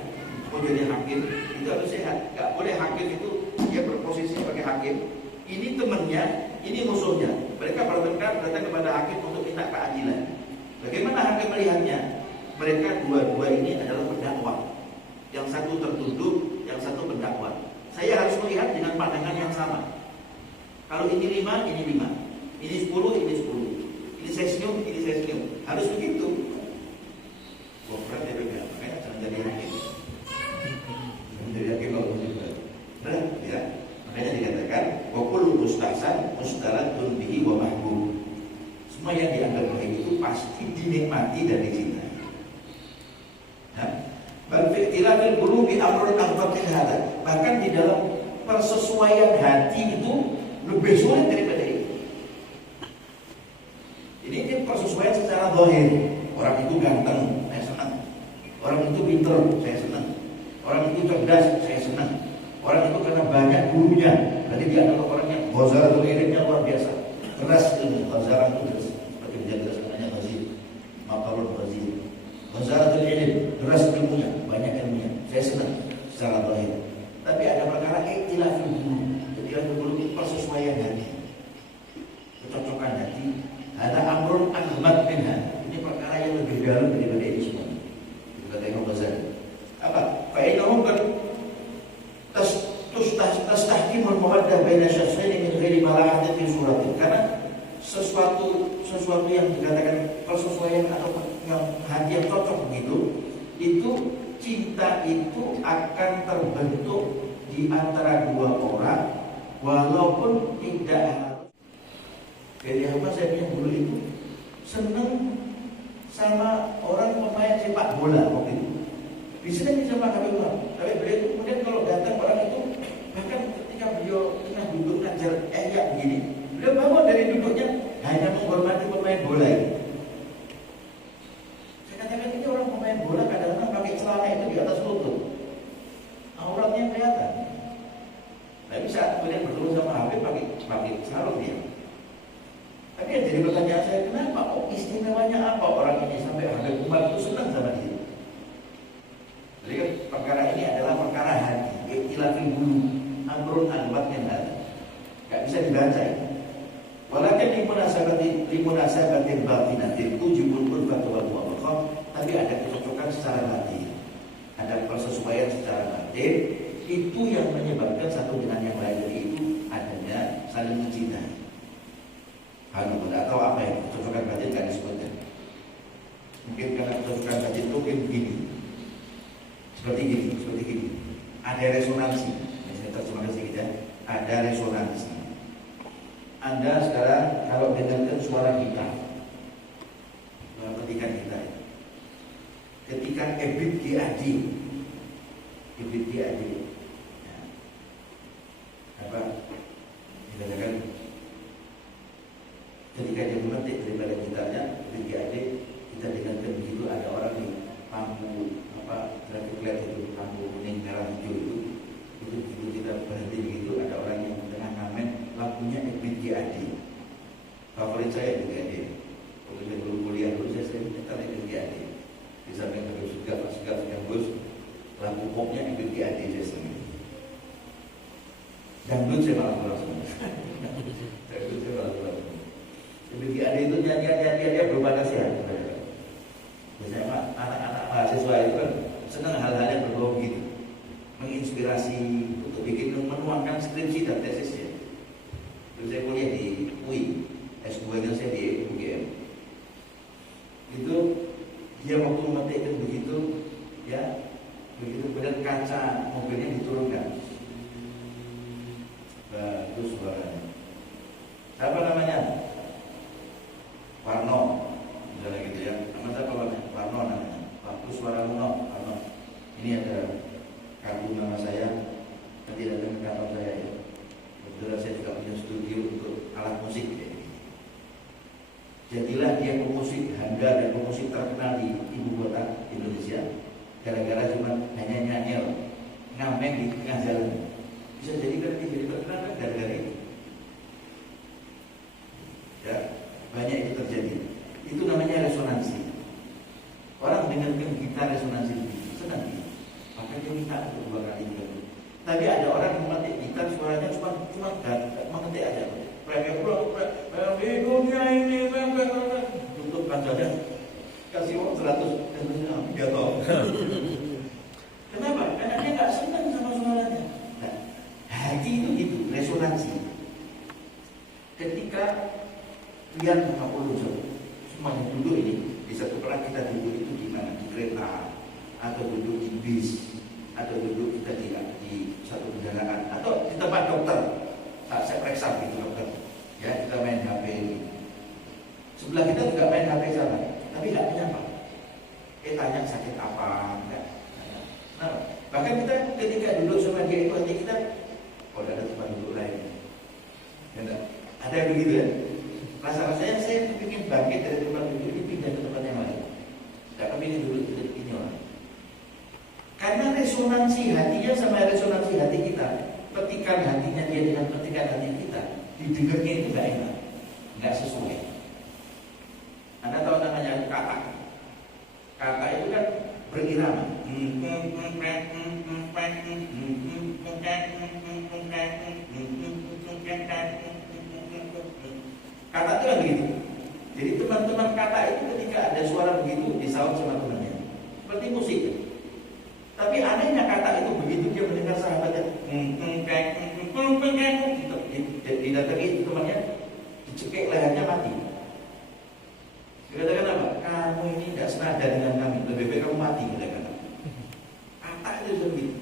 Mau jadi hakim itu harus sehat. Gak boleh hakim itu dia berposisi sebagai hakim. Ini temannya, ini musuhnya. Mereka bertengkar datang kepada hakim untuk minta keadilan. Bagaimana hakim melihatnya? Mereka dua-dua ini adalah pendakwa. Yang satu tertuduh, yang satu pendakwa. Saya harus melihat dengan pandangan yang sama. Kalau ini 5, ini 5. Ini 10, ini 10. Ini saya senyum, ini saya senyum. Harus begitu. Wah, berat ya beda. Makanya jangan jadi hakim. Jadi hakim kalau begitu. Berat ya. Makanya dikatakan wa kullu mustahsan mustaradun bihi wa mahbub. Semua yang dianggap baik itu pasti dinikmati dan dicintai. Nah, bal fi ikhtilafil qulubi amrun akhbatin hada. Bahkan di dalam persesuaian hati itu lebih sulit daripada itu. Ini persesuaian secara zahir. Orang itu ganteng, saya senang. Orang itu pintar, saya senang. Orang itu cerdas, saya senang. Orang itu karena banyak gurunya, berarti dia adalah orang yang ghazaratul ilmnya luar biasa. Keras ilmu, ghazarah itu keras. Seperti menjaga sebenarnya ghazir, makarun ghazir. Ghazaratul ilm, keras ilmunya, banyak ilmunya. Saya senang secara zahir. Tapi ada perkara ikhtilaful qulub. Ikhtilaful qulub itu persesuaian hati. Kecocokan hati. Ada amrun akhbat minha. Ini perkara yang lebih dalam daripada ini semua. Itu kata Imam Ghazali. Apa? Fa'inahum kan tastahkimul mawaddah baina syakhsaini min ghairi malahatin fi suratin. Karena sesuatu yang dikatakan persesuaian atau yang hati yang cocok begitu, itu cinta itu akan terbentuk di antara dua orang walaupun tidak harus. Dari apa saya punya dulu itu seneng sama orang pemain sepak bola waktu itu. Bisa sama kami ulang. Tapi beliau itu kemudian kalau datang orang itu, bahkan ketika beliau tengah duduk ngajar ya begini, beliau bangun dari duduknya hanya menghormati pemain bola itu. Saya katakan ini orang pemain bola kadang-kadang pakai celana itu di atas lutut, auratnya kelihatan. Tapi saat kemudian bertemu sama Habib pakai sarung dia. Tapi yang jadi pertanyaan saya, kenapa? Oh, istimewanya apa orang ini sampai Habib Umar itu senang sama dia? Jadi kan perkara ini adalah perkara hati, ikhtilafil qulub, amrun akhbatnya hada. Gak bisa dibaca ini. Walakin limunasabatin batinatin ujibul ulfat wal muwafaqah. Tapi ada kecocokan tertib, itu yang menyebabkan satu dengan yang lain. Jadi itu adanya saling mencintai. Atau apa ya, kecocokan batin kan disebutkan. Mungkin karena kecocokan batin itu mungkin begini, seperti gini. Ada resonansi. Misalnya terjemahkan sedikit ya. Ada resonansi. Anda sekarang kalau dengarkan suara kita, ketikan kita, ketika Ebit GAD, ya, apa? Dikatakan ketika dia memetik daripada gitarnya Ebit GAD, kita dengarkan begitu ada orang di lampu apa traffic light itu, lampu kuning merah hijau itu begitu kita berhenti begitu ada orang yang tengah ngamen lampunya Ebit GAD. Favorit saya Ebit GAD. Kalau saya dulu kuliah dulu saya sering nyetel Ebit GAD. Di samping Habib Sugaf yang bos, lampu popnya Ebit GAD saya sering. Dangdut saya malah kurang semua. Ebit GAD itu nyanyi berubah nasihat. Biasanya anak-anak mahasiswa itu kan senang hal-hal yang berbau begitu, menginspirasi untuk bikin menuangkan skripsi dan tesisnya. Terus saya kuliah di UI, S2-nya saya di UGM. Itu dia waktu memetikkan begitu, ya, begitu kemudian kaca mobilnya diturunkan. Bagus suaranya. Siapa namanya? Warno. Misalnya gitu ya. Nama siapa namanya? Warno namanya. Waktu suara Warno. Ini ada kartu nama saya. Nanti datang ke kantor saya ya. Kebetulan saya juga punya studio untuk alat musik ya. Jadilah dia pemusik handal dan pemusik terkenal di ibu kota Indonesia. Gara-gara cuma hanya nyanyi ngamen di tengah jalan. Bisa jadi kan dia jadi terkenal kan gara-gara itu. Ya, banyak itu terjadi. Itu namanya resonansi. Orang dengarkan gitar resonansi begitu, senang dia. Maka dia minta untuk 2 kali 3 kali. Tapi ada orang yang memetik gitar suaranya cuma mengetik aja. Dunia ini tutup kancanya, kasih uang 100 jatuh. Kenapa? Karena dia nggak senang sama suaranya. Nah, hati itu gitu, resonansi. Ketika lihat semuanya duduk ini di satu kelas, kita duduk itu di mana? Di kereta, atau duduk di bis, atau duduk kita di satu kendaraan, atau di tempat dokter. Saya periksa gitu dokter. Ya, kita main HP ini. Sebelah kita juga main HP sana, tapi nggak menyapa. Tanya sakit apa? Enggak. Nah, bahkan kita ketika duduk sama dia itu hati kita, ada tempat duduk lain. Ya, ada yang begitu ya. Rasa-rasanya saya ingin bangkit dari tempat duduk ini pindah ke tempat yang lain. Tidak kepingin duduk di ini orang. Karena resonansi hatinya sama resonansi hati kita. Petikan hatinya dia dengan petikan hati kita, didengarnya itu nggak enak, nggak sesuai. Anda tahu namanya kata. Kata itu kan berirama. Kata itu kan begitu. Jadi teman-teman kata itu ketika ada suara begitu disaut sama temannya, seperti musik. Tapi anehnya kata itu begitu dia mendengar sahabatnya didatangi temannya, dicekik lehernya mati. Dikatakan apa? Kamu ini tidak senada dengan kami, lebih baik kamu mati. Kata kata itu begitu.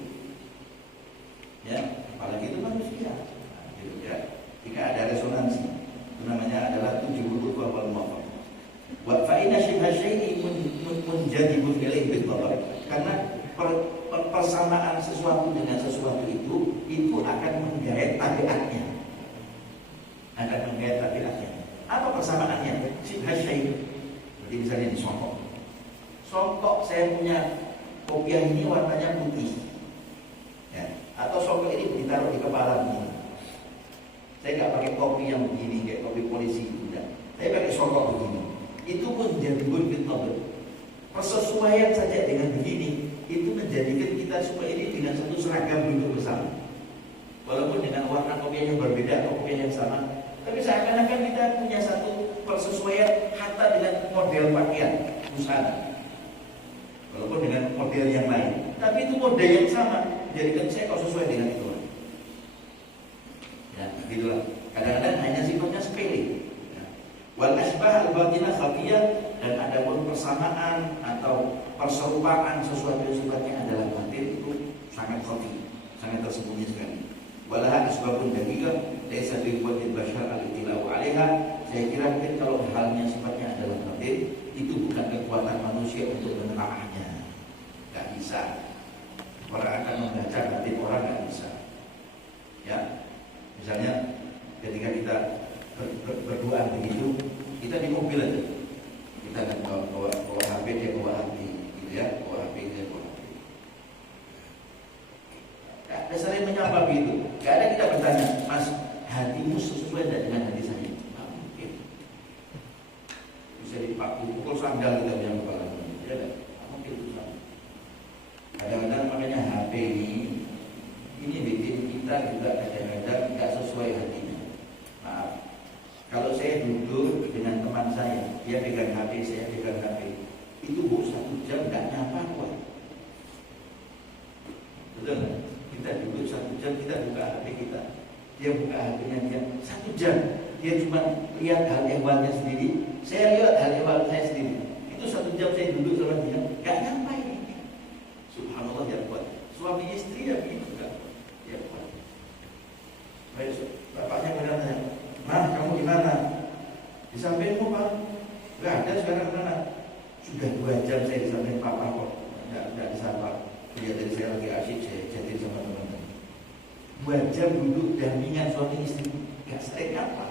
Ya, apalagi itu manusia. Nah, gitu ya. Jika ada resonansi, itu namanya adalah 70 wal muwafaq. Wa fa inna shibha syai'in munjadibun ilaihi bil babar. Karena persamaan sesuatu dengan sesuatu itu akan menggait tabiatnya. Apa persamaannya? Shibha syai'. Berarti misalnya di songkok saya punya kopiah ini warnanya putih. Ya. Atau songkok ini ditaruh di kepala begini. Saya nggak pakai kopi yang begini kayak kopi polisi itu, enggak. Saya pakai songkok begini. Itu pun jadi betul. Persesuaian saja dengan begini itu menjadikan kita semua ini dengan satu seragam bentuk bersama. Walaupun dengan warna kopiah yang berbeda atau kopiah yang sama, tapi seakan-akan kita punya satu persesuaian hatta dengan model pakaian busana. Walaupun dengan model yang lain, tapi itu model yang sama. jadikan saya kok sesuai dengan itu. Ya, gitulah. Kadang-kadang hanya sifatnya sepele. Ya. Wal asbah al-batinah khafiyah, dan ada pun persamaan atau perserupaan sesuatu yang sifatnya adalah batin itu sangat khafi, sangat tersembunyi sekali. Walaha asbabun daqiqah laysa bi quwwatil bashar al-ittilau 'alaiha. Saya kira mungkin kalau halnya sifatnya adalah batin, itu bukan kekuatan manusia untuk menelaahnya. Gak bisa. Orang akan membaca batin orang, gak bisa. Ya, misalnya ketika kita berdoa begitu, kita di mobil aja, kita kan bawa HP, dia bawa HP, gitu ya, bawa HP, dia bawa HP. Nah, dasarnya menyapa begitu. Gak ada kita bertanya, Mas, hatimu sesuai tidak dengan hati saya? Nggak mungkin. Bisa dipukul sandal kita punya kepala. Ya, nggak mungkin itu sama. Kadang-kadang makanya HP ini bikin kita juga kadang-kadang nggak sesuai hatinya. Maaf, kalau saya duduk dengan teman saya, dia pegang HP, saya pegang HP, itu 1 jam nggak nyapa kuat. Betul nggak? Kita duduk 1 jam, kita buka HP kita, dia buka HP-nya dia 1 jam, dia cuma lihat hal ehwalnya sendiri, saya lihat hal ehwal saya sendiri. Itu 1 jam saya duduk sama dia, nggak nyampe ini. Subhanallah, ya kuat. Suami istri ya begitu kan, ya kuat. Baik, bapaknya bertanya, Nah, kamu gimana? Di sampingmu Pak? Nggak ada sekarang mana? Sudah 2 jam saya di samping papa kok, nggak disapa. Dia dari saya lagi asyik, saya chatting sama teman-teman. 2 jam duduk dampingan suami istri, nggak sering apa?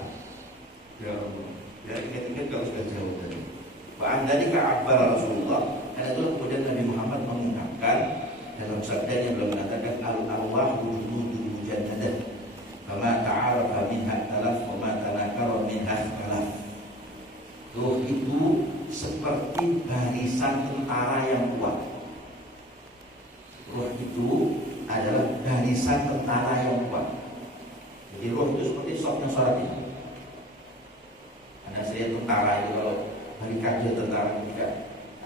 Ya Allah, ya ingat-ingat kalau sudah jauh tadi. Wa'an dari ka'akbar Rasulullah. Karena itu kemudian Nabi Muhammad mengungkapkan dalam sabdanya beliau mengatakan al-arwah junudul mujannadah. Fama ta'arafa minha talaf wa ma tanakara minha talaf. Ruh itu seperti barisan tentara yang kuat. Ruh itu adalah barisan tentara yang kuat. Jadi ruh itu seperti sofnya surat ini. Karena saya tentara itu kalau barikade tentara ketika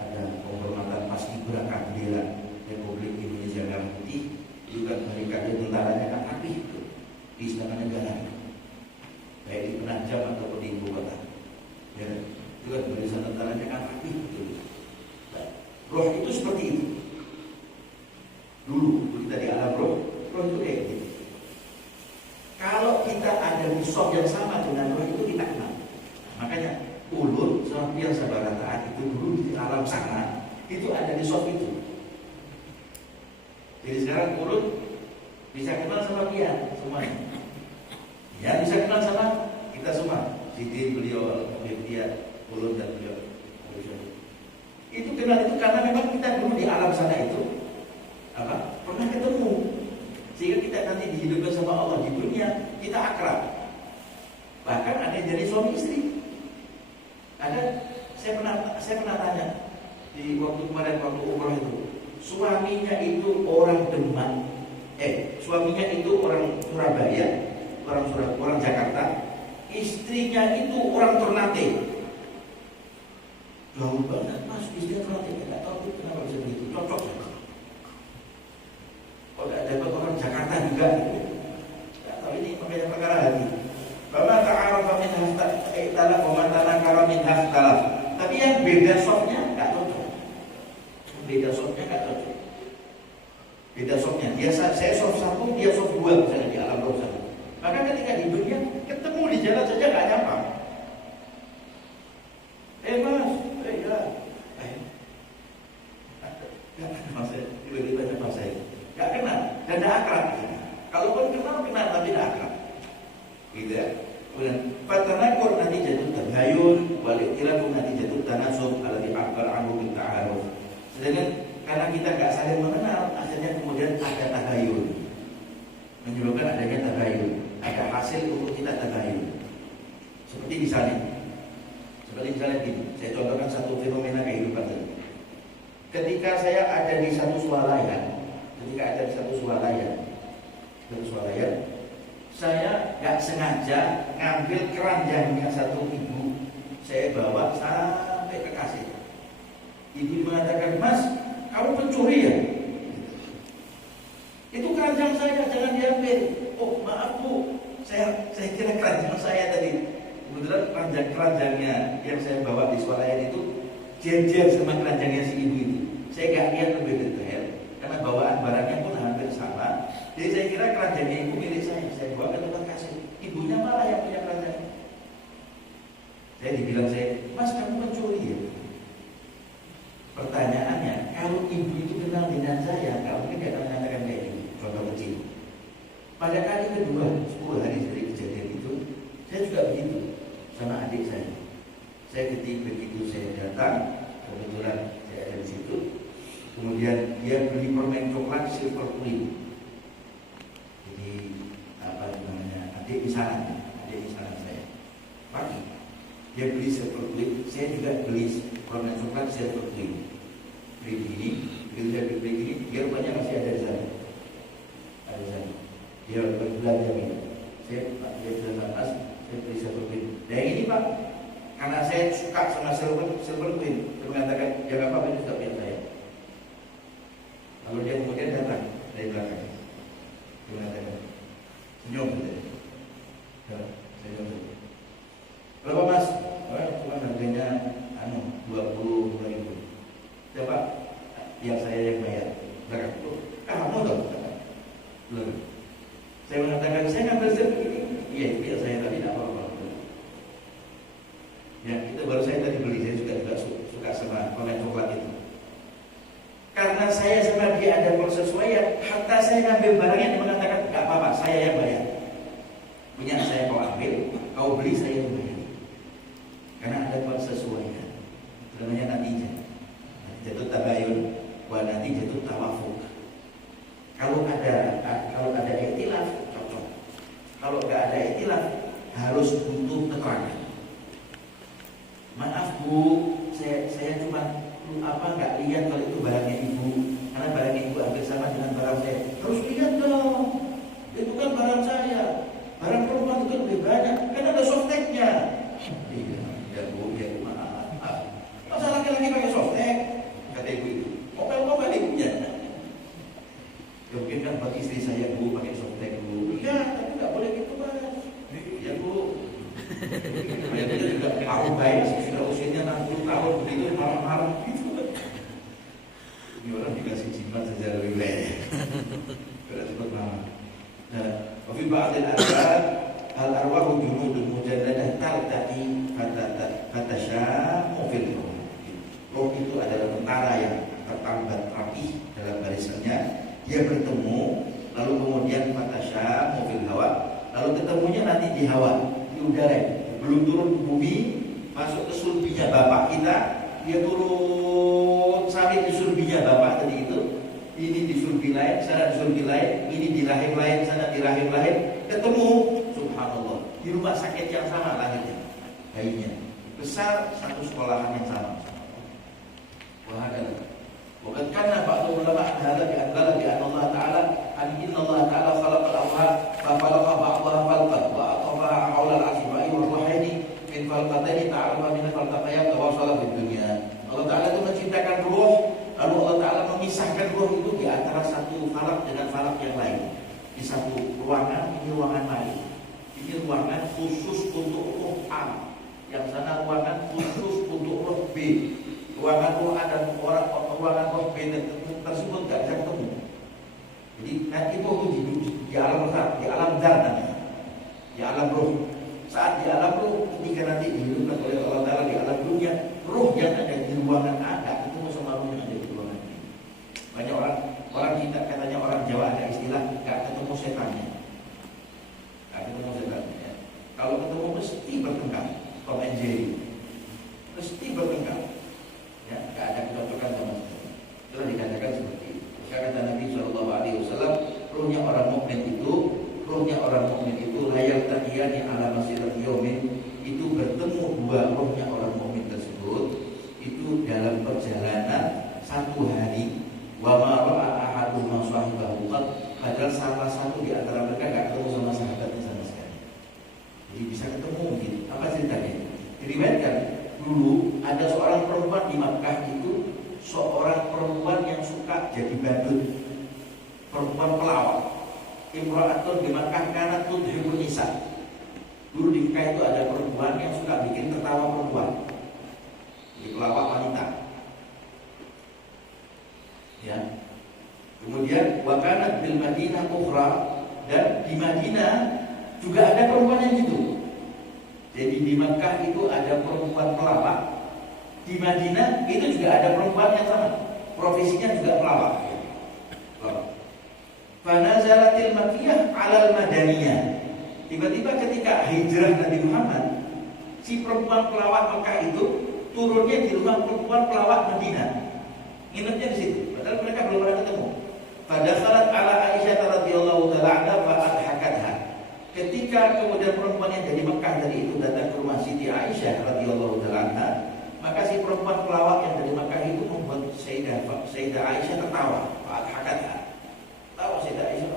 ada penghormatan paskibraka bendera Republik Indonesia Merah Putih, juga barikade tentaranya kan rapi itu di istana negara, baik di Penajam ataupun di ibu kota. Ya, itu kan barisan tentaranya kan rapi itu. Nah, roh itu seperti itu. Dulu kita di alam roh itu kayak gitu. Kalau kita ada di soft yang sama dengan roh itu kita kenal. Makanya ulun sama pian sabarataan itu dulu di alam sana itu ada di soft itu. Jadi sekarang ulun bisa kenal sama pian semuanya. Ya bisa kenal sama kita semua. Sidin beliau, dia, ulun dan beliau. Itu kenal itu karena memang kita dulu di alam sana itu pernah ketemu, sehingga kita nanti dihidupkan sama Allah di dunia kita akrab. Bahkan ada yang jadi suami istri. Saya pernah tanya di waktu kemarin waktu umroh itu, suaminya itu orang Demak, suaminya itu orang Surabaya, orang Jakarta, istrinya itu orang Ternate. Jauh banget Mas, istrinya Ternate, nggak tahu kenapa bisa begitu, cocok. Kalau nggak dapat orang Jakarta juga, nggak tahu ini makanya perkara hati. Bahwa ta'arafa min haftalaf wa man tanakara min haftalaf. Tapi yang beda softnya nggak cocok. Beda softnya nggak cocok. Beda softnya. Saya soft 1, dia soft 2 misalnya di alam roh sana. Maka ketika di dunia ketemu di jalan saja nggak nyapa. Mas, ya. Mas, tiba-tiba nyapa saya. Nggak kenal dan nggak akrab. Kalaupun kenal tapi nggak akrab. Gitu ya. Kemudian fatanakur nanti jatuh tabayun, waliktilafu nanti jatuh tanasub, alladhi akbar anhu bin ta'aruf. Sedangkan karena kita nggak saling mengenal, akhirnya kemudian ada tabayun, menyebabkan adanya tabayun, ada hasil untuk kita tabayun. Seperti misalnya gini, saya contohkan satu fenomena kehidupan tadi. Ketika saya ada di satu swalayan, saya nggak sengaja ngambil keranjangnya satu ibu, saya bawa sampai ke kasir. Ibu mengatakan, Mas, kamu pencuri ya? Itu keranjang saya, jangan diambil. Oh maaf bu, saya kira keranjang saya tadi. Kebetulan keranjangnya yang saya bawa di swalayan itu jejer sama keranjangnya si ibu itu. Saya nggak lihat lebih detail karena bawaan barangnya pun hampir sama. Jadi saya kira keranjangnya ibu milik saya bawa ke tempat kasir. Ibunya malah yang punya keranjang. Saya dibilang Mas kamu mencuri ya? Pertanyaannya, kalau ibu itu kenal dengan saya, kalau mungkin dia akan mengatakan kayak gini, contoh kecil. Pada kali kedua, 10 hari dari kejadian itu, saya juga begitu sama adik saya. Begitu saya datang, kebetulan saya ada di situ. Kemudian dia beli permen coklat Silver Queen. Jadi apa namanya, adik misalnya saya. Pagi, dia beli Silver Queen, saya juga beli permen coklat Silver Queen. Beli gini, beli gini, dia rupanya masih ada di sana. Dia berbelanja ini. Dia bilang Mas, saya beli Silver Queen. Dan yang ini Pak, karena saya suka sama Silver Queen, dia mengatakan jangan apa-apa itu tak punya saya. Lalu dia kemudian datang dari belakang. Dia mengatakan senyum saja. Senyum saja. Berapa Mas? Cuma harganya 22.000. Siapa? Yang saya yang bayar. Belakang. Kamu dong. Belum. Saya mengatakan saya ngambil Silver ini. Iya, biar saya tadi tidak apa-apa. Ya, itu baru saya tadi beli. Saya juga suka sama permen coklat itu. Karena saya sama dia ada persesuaian, hatta saya ngambil barangnya dia mengatakan nggak apa-apa, saya yang bayar. Punya saya kau ambil, kau beli saya yang bayar. Karena ada persesuaian. Itu namanya natijah. Natijah itu tabayun, nanti itu tawafuk. Kalau ada ikhtilaf cocok. Kalau nggak ada ikhtilaf harus butuh keterangan. Maaf bu, saya cuma nggak lihat kalau itu barangnya ibu, karena barangnya ibu hampir sama dengan barang saya. Harus lihat dong, itu kan barang saya. Barang perempuan itu lebih banyak, kan ada softteknya. Iya, ya bu, maaf. Masa laki-laki pakai softek? Kata ibu itu, ngopel ibunya. Ya mungkin kan buat istri saya bu pakai softtek bu. Iya, tapi nggak boleh gitu mas. Ya bu. Ya dia juga tahu baik, sudah usianya 60 tahun begitu marah-marah gitu. Ini orang dikasih jimat saja lebih baik. Tidak cepat marah. Nah, fi ba'dil azab al-arwahu junudun mujannadah taltaqi fatashamu fil ruh. Roh itu adalah tentara yang tertambat rapi dalam barisannya. Dia bertemu, lalu kemudian fatashamu fil hawa. Lalu ketemunya nanti di hawa, di udara. Belum turun ke bumi, masuk ke sulbinya bapak kita, dia turun sampai di sulbinya bapak tadi itu. Ini di sulbi lain, sana di sulbi lain, ini di rahim lain, sana di rahim lain, ketemu, subhanallah, di rumah sakit yang sama lahirnya, bayinya, besar, satu sekolahan yang sama. Wahada. Bukan karena ba'du ulama hadza bi anna Allah Ta'ala inna Allah Ta'ala khalaqal awha fa khalaqa ba'daha khalqan wa atafaha haula al-asma'i wal ruhani min khalqataini ta'ala min khalqatayat wa wasala fid dunya. Allah Ta'ala itu menciptakan ruh, lalu Allah Ta'ala memisahkan ruh itu di antara satu falak dengan falak yang lain. Di satu ruangan, ini ruangan lain. Ini ruangan khusus untuk ruh A, yang sana ruangan khusus untuk ruh B. Ruangan ruh A dan ruangan roh B tersebut tidak bisa ketemu. Jadi nanti itu di alam roh, di alam dar namanya, di alam roh. Saat di alam roh, ketika nanti dihidupkan oleh Allah Ta'ala di alam dunia, roh yang ada di ruangan A tidak ketemu sama roh yang ada di ruangan B. Banyak orang kita katanya orang Jawa ada istilah nggak ketemu setannya, nggak ketemu setannya. Ya. Kalau ketemu mesti bertengkar, Tom and Jerry, mesti bertengkar. Ya, nggak ada kecocokan sama sekali. Itulah dikatakan seperti itu. Kata Nabi SAW, ruhnya orang mukmin itu layak takiyani ala masirati yaumin, itu bertemu dua ruhnya orang mukmin tersebut itu dalam perjalanan satu hari. Wa ma ra'a ahadun ma sahibahu qad, padahal salah satu di antara mereka nggak ketemu sama sahabatnya sama sekali. Jadi bisa ketemu gitu. Apa ceritanya? Diriwayatkan dulu ada seorang perempuan di Makkah itu, seorang perempuan yang suka jadi badut, perempuan pelawak. imra'atun di Makkah kanat tudhibun nisa. Dulu di Mekah itu ada perempuan yang suka bikin tertawa perempuan, di pelawak wanita. Ya. Kemudian wa kanat bil Madinah ukhra, dan di Madinah juga ada perempuan yang gitu. Jadi di Mekah itu ada perempuan pelawak, di Madinah itu juga ada perempuan yang sama, profesinya juga pelawak. Fanazalatil Makkiyah 'alal Madaniyah. Tiba-tiba ketika hijrah Nabi Muhammad, si perempuan pelawak Mekah itu turunnya di rumah perempuan pelawak Madinah. Nginepnya di situ, padahal mereka belum pernah ketemu. Fadakhalat 'ala Aisyah radhiyallahu ta'ala anha fa adhakatha. Ketika kemudian perempuan yang dari Mekah dari itu datang ke rumah Siti Aisyah radhiyallahu ta'ala anha, maka si perempuan pelawak yang dari Mekah itu membuat Sayyidah Aisyah tertawa. Fa adhakatha. Tawa Sayyidah Aisyah.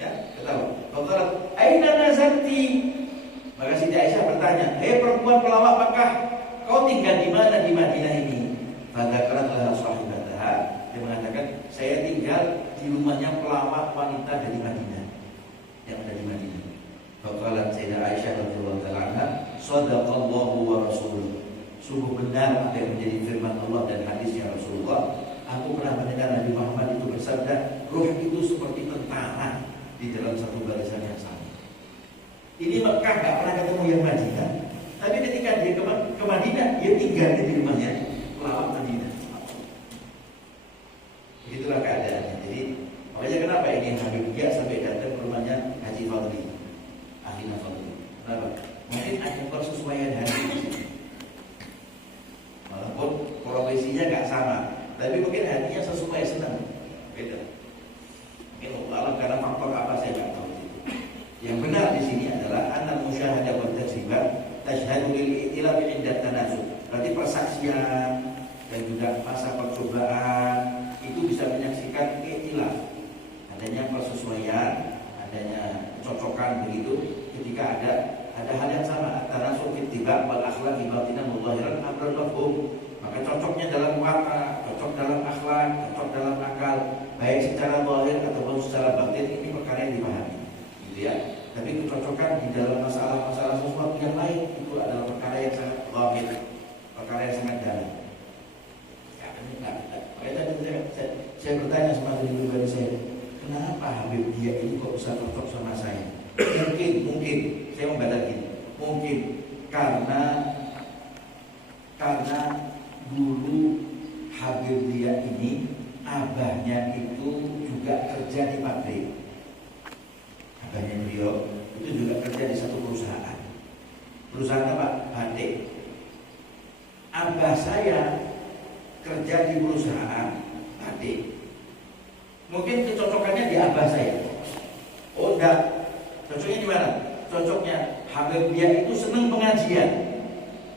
Ya, ketawa. Faqalat, "Aina nazarti?" Maka Siti Aisyah bertanya, "Hei perempuan pelawak Mekah, kau tinggal di mana di Madinah ini?" Fadzakaratlah sahibataha. Dia mengatakan, "Saya tinggal di rumahnya pelawak wanita dari Madinah, yang ada di Madinah." Faqalat Sayyidah Aisyah radhiyallahu ta'ala anha, "Shadaqallahu wa rasuluhu." Sungguh benar apa yang menjadi firman Allah dan hadisnya Rasulullah. Aku pernah mendengar Nabi Muhammad itu bersabda, "Ruh itu seperti tentara di dalam satu barisan yang sama." Ini Mekah gak pernah ketemu yang Madinah, tapi ketika dia ke Madinah, dia tinggal di rumahnya pelawak Madinah. Begitulah keadaannya. Jadi makanya kenapa ini Habib Dia sampai datang ke rumahnya Haji Fadli, Akhina Fadli. Kenapa? Mungkin ada persesuaian hati. Walaupun profesinya gak sama, tapi mungkin hatinya sesuai, senang. Beda. Mungkin Allah karena faktor apa saya nggak tahu. Yang benar di sini adalah anak musyahadah wa tajribah tashhadu lil i'tilaf 'inda tanasub. Berarti persaksian dan juga masa percobaan itu bisa menyaksikan i'tilaf, adanya persesuaian, adanya kecocokan begitu ketika ada hal yang sama antara sufit tiba wal akhlaq batinan muzahiran amrun mafhum. Maka cocoknya dalam waqa, cocok dalam akhlak, cocok dalam akal, baik secara zahir ataupun secara batin, ini perkara yang dipahami, gitu ya. Tapi kecocokan di dalam masalah-masalah sesuatu yang lain itu adalah perkara yang sangat zahir, perkara yang sangat dalam. Saya bertanya sama diri pribadi saya, kenapa Habib Dia ini kok bisa cocok sama saya? Mungkin saya membaca gini, mungkin karena dulu Habib Dia ini abahnya itu juga kerja di pabrik. Abahnya beliau itu juga kerja di satu perusahaan. Perusahaan apa? Batik. Abah saya kerja di perusahaan batik. Mungkin kecocokannya di abah saya. Oh enggak. Cocoknya di mana? Cocoknya Habib Dia itu senang pengajian.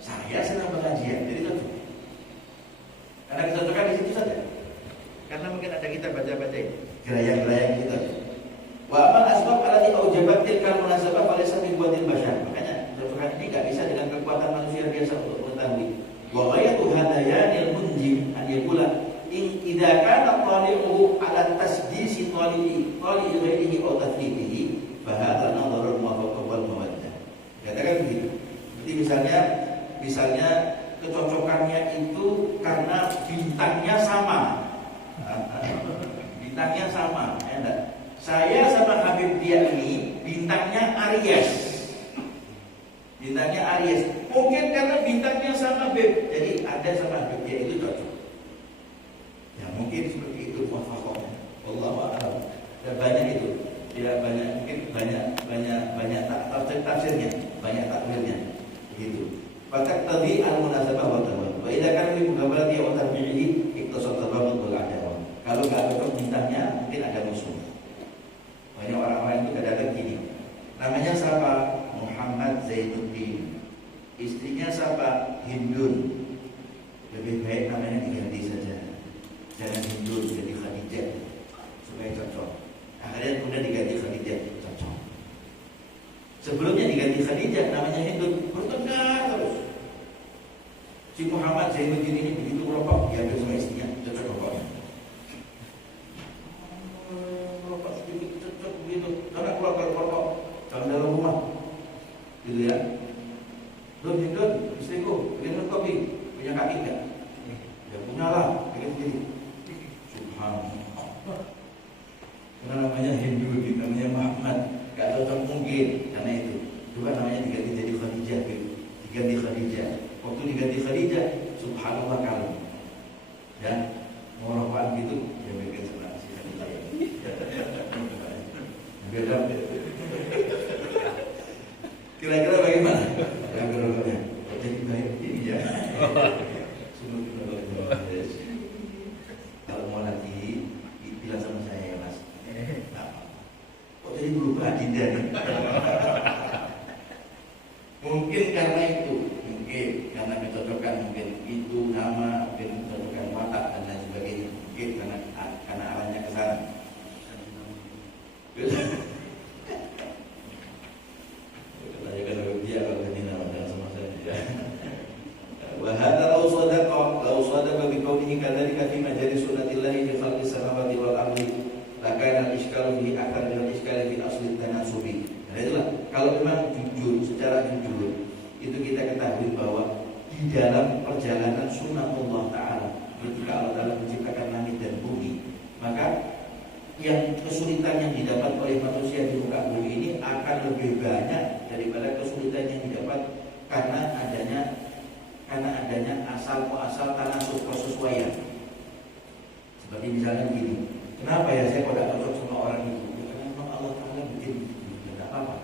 Saya senang pengajian. Jadi cocok. Karena kecocokan di situ saja. Karena mungkin ada kita baca-baca gerayang-gerayang kita. Wa amal asbab alati aujabat tilkal munasabah falaysa min quwwatil bashar. Makanya kecocokan ini enggak bisa dengan kekuatan manusia biasa untuk mengetahui. Wa ghayatu hadayanil munjim an yaqula in idza kana tali'uhu ala tasdisi tali'i ghairihi aw tathlibihi fa hadha nadharun muwafaqah wal mawaddah. Katakan begitu. Jadi misalnya kecocokannya itu karena bintangnya sama. Bintangnya sama, enggak? Saya sama Habib Dia ini bintangnya Aries. Bintangnya Aries. Mungkin karena bintangnya sama Habib, jadi ada sama Habib Dia itu cocok. Ya mungkin seperti itu muwafaqah. Wallahu a'lam. Dan banyak itu. Tidak banyak, mungkin banyak tafsirnya, banyak takwilnya. Begitu. Fakat tadi al-munasabah wa tawad. Wa idza kana li muqabalati wa tarbi'ihi iktasat tabawud wal adawah. Kalau enggak cocok bintangnya, mungkin ada musuh. Banyak orang-orang itu kadang-kadang gini. Namanya siapa? Muhammad Zainuddin. Istrinya siapa? Hindun. Lebih baik namanya diganti saja. Jangan Hindun, jadi Khadijah supaya cocok. Akhirnya kemudian diganti Khadijah, cocok. Sebelumnya diganti Khadijah, namanya Hindun, bertengkar terus. Si Muhammad Zainuddin ini begitu merokok, diambil sama istrinya, cocok rokoknya. Merokok sedikit cocok, Hindun, istriku, bikin kopi, punya kaki enggak? Ya punya lah, bikin sendiri. Subhanallah. Karena namanya Hindu, namanya Muhammad, gak cocok mungkin karena itu. Juga namanya diganti jadi Khadijah, diganti Khadijah. Waktu diganti Khadijah, subhanallah kalau dan mau rokokan gitu, ya bikin sebelah si Khadijah. Beda. Kira-kira bagaimana? Yang rokoknya, jadi baik ini ya. Kalau mau nanti bilang sama saya ya Mas. Kok jadi berubah Dinda nih? Mungkin karena itu, mungkin karena kecocokan, mungkin itu nama, mungkin kecocokan watak dan lain sebagainya, mungkin karena arahnya ke sana. Tanyakan oleh dia kalau ini nama sama saya. Wahada lau sadaqa bi qawlihi kadzalika fi majari sunnatillahi fi khalqis samawati wal ardi lakana al-iskalu fihi akthar min al-iskali fi asli tanasubi. Nah itulah, kalau memang jujur, secara jujur itu kita ketahui bahwa di dalam perjalanan sunnatullah ta'ala, ketika Allah Ta'ala menciptakan langit dan bumi, maka yang kesulitan yang didapat oleh manusia di muka bumi ini akan lebih banyak daripada kesulitan yang didapat karena adanya asal tanasub persesuaian. Seperti misalnya begini, kenapa ya saya kok tidak cocok sama orang itu? Ya, karena memang Allah Ta'ala bikin begitu, tidak apa-apa.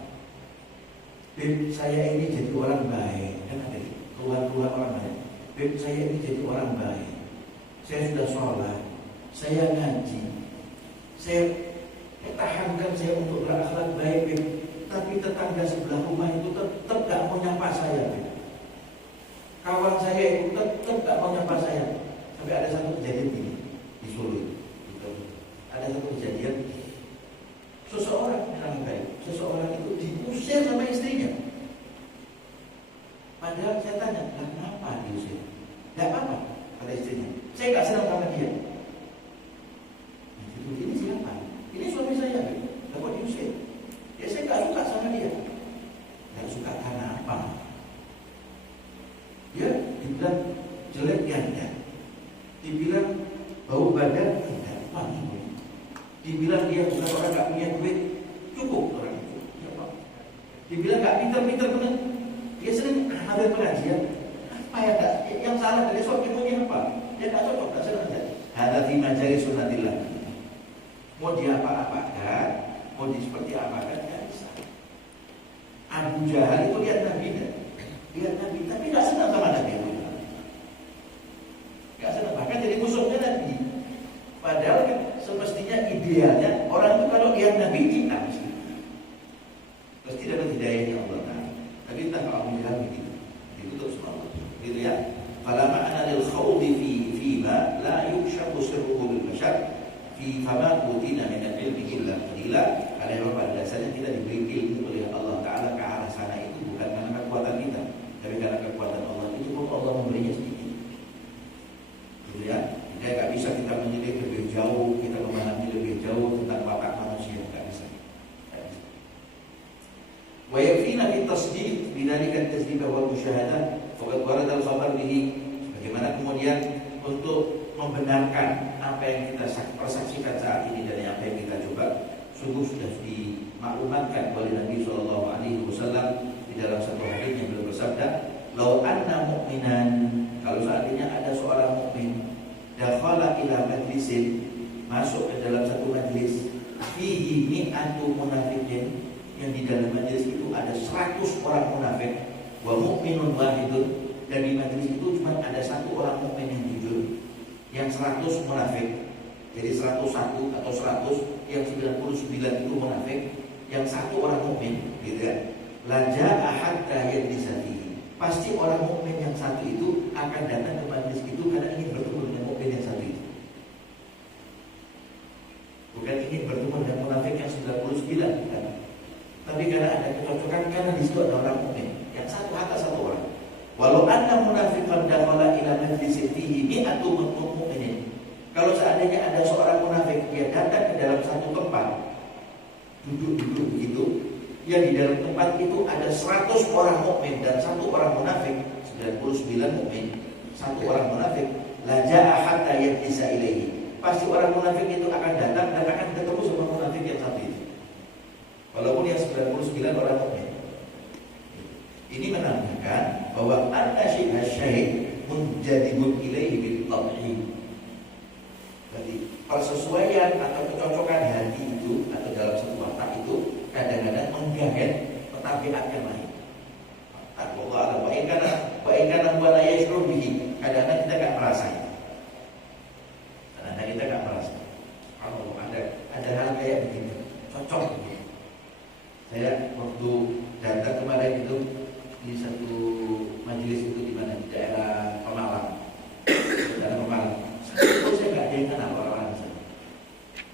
Saya ini jadi orang baik, kan ada keluhan-keluhan orang baik. Saya ini jadi orang baik, saya sudah sholat, saya ngaji, saya pertahankan saya untuk berakhlak baik, tapi tetangga sebelah rumah itu tetap gak mau nyapa saya. Kawan saya itu tetap gak mau nyapa saya. Sampai ada satu kejadian ini di Solo. Ada satu kejadian, seseorang itu diusir sama istrinya. Padahal saya tanya, kenapa diusir? Tidak apa-apa, kata istrinya. Saya gak senang sama dia. Ini siapa? Ini suami saya. Kenapa diusir? Ya saya gak suka sama dia. Gak suka karena apa? Dia dibilang jelek ya enggak, dibilang bau badan tidak, wangi. Dibilang dia bukan orang gak punya duit, cukup orang itu. Ya, Pak. Dibilang gak pintar-pintar benar, dia sering hadir pengajian. Apa ya gak? Yang salah dari suaminya apa? Dia gak cocok, gak senang aja. Ada di majari sunnatillah. Mau dia apa-apakan, mau di seperti apakan, gak bisa. Abu Jahal itu lihat Nabi, tapi gak senang sama Nabi. Gak senang, bahkan jadi musuhnya Nabi. Padahal kan semestinya idealnya orang itu kalau lihat Nabi kita mesti dapat hidayahnya Allah Ta'ala. Tapi entah kalau Abu Jahal begitu, ditutup sama Allah. Gitu ya. Fala ma'ana lil khawdi fi ma la yukshafu sirruhu bil bashar fi fama utina min al-ilmi illa qalila. Karena memang pada dasarnya kita diberi ilmu oleh Allah Ta'ala ke arah sana itu bukan karena kekuatan kita, tapi karena kekuatan Allah. Itu pun Allah memberinya sedikit. Gitu ya. Jadi gak bisa kita menyelik lebih jauh, kita memahami lebih jauh tentang watak manusia, gak bisa. Wa yakfina fi tasdiq bidzalika at-tasdiq wal musyahadah faqad warada al-khabar bihi. Bagaimana kemudian untuk membenarkan apa yang kita persaksikan saat ini dan apa yang kita coba, sungguh sudah dimaklumatkan oleh Nabi sallallahu alaihi wasallam di dalam satu hadis yang beliau bersabda, "Lau anna mu'minan," kalau seandainya ada seorang mukmin dakhala ila majlisin, masuk ke dalam satu majlis, fihi mi'atu munafiqin, yang di dalam majlis itu ada 100 orang munafik, wa mu'minun wahidun, dan di majlis itu cuma ada satu orang mukmin yang jujur, yang 100 munafik. Jadi 101 atau 100, yang 99 itu munafik, yang satu orang mukmin, gitu ya. Laja hatta yadlisati. Pasti orang mukmin yang satu itu akan datang ke majlis itu karena ingin bertemu dengan mukmin yang satu itu. Bukan ingin bertemu dengan munafik yang 99, bukan. Tapi karena ada kecocokan, karena di situ ada orang mukmin yang satu atas satu orang. Walau anna munafiqan dakhala ila majlisin fihi mi'atu mu'minin. Kalau seandainya ada seorang munafik, dia datang ke dalam satu tempat, duduk begitu, yang di dalam tempat itu ada 100 orang mukmin dan 1 orang munafik, 99 mukmin, 1 orang munafik, la jaa hatta yajlisa ilaihi. Pasti orang munafik itu akan datang dan akan ketemu sama munafik yang satu itu. Walaupun yang 99 orang mukmin. Ini menandakan bahwa an-nasyid syahid munjadibun ilaihi bil tab'i. Jadi persesuaian atau kecocokan hati itu atau dalam satu watak itu kadang-kadang mengganggu petabiat yang lain. Allah wa ikana wa la yashur bihi. Kadang-kadang kita enggak merasa. Kadang-kadang kita enggak merasa. Allah ada hal kayak begitu. Cocok gitu. Saya waktu datang kemarin itu di satu majelis itu di mana di daerah Pemalang. Daerah Pemalang. Itu saya enggak ada yang kenal orang-orang di sana.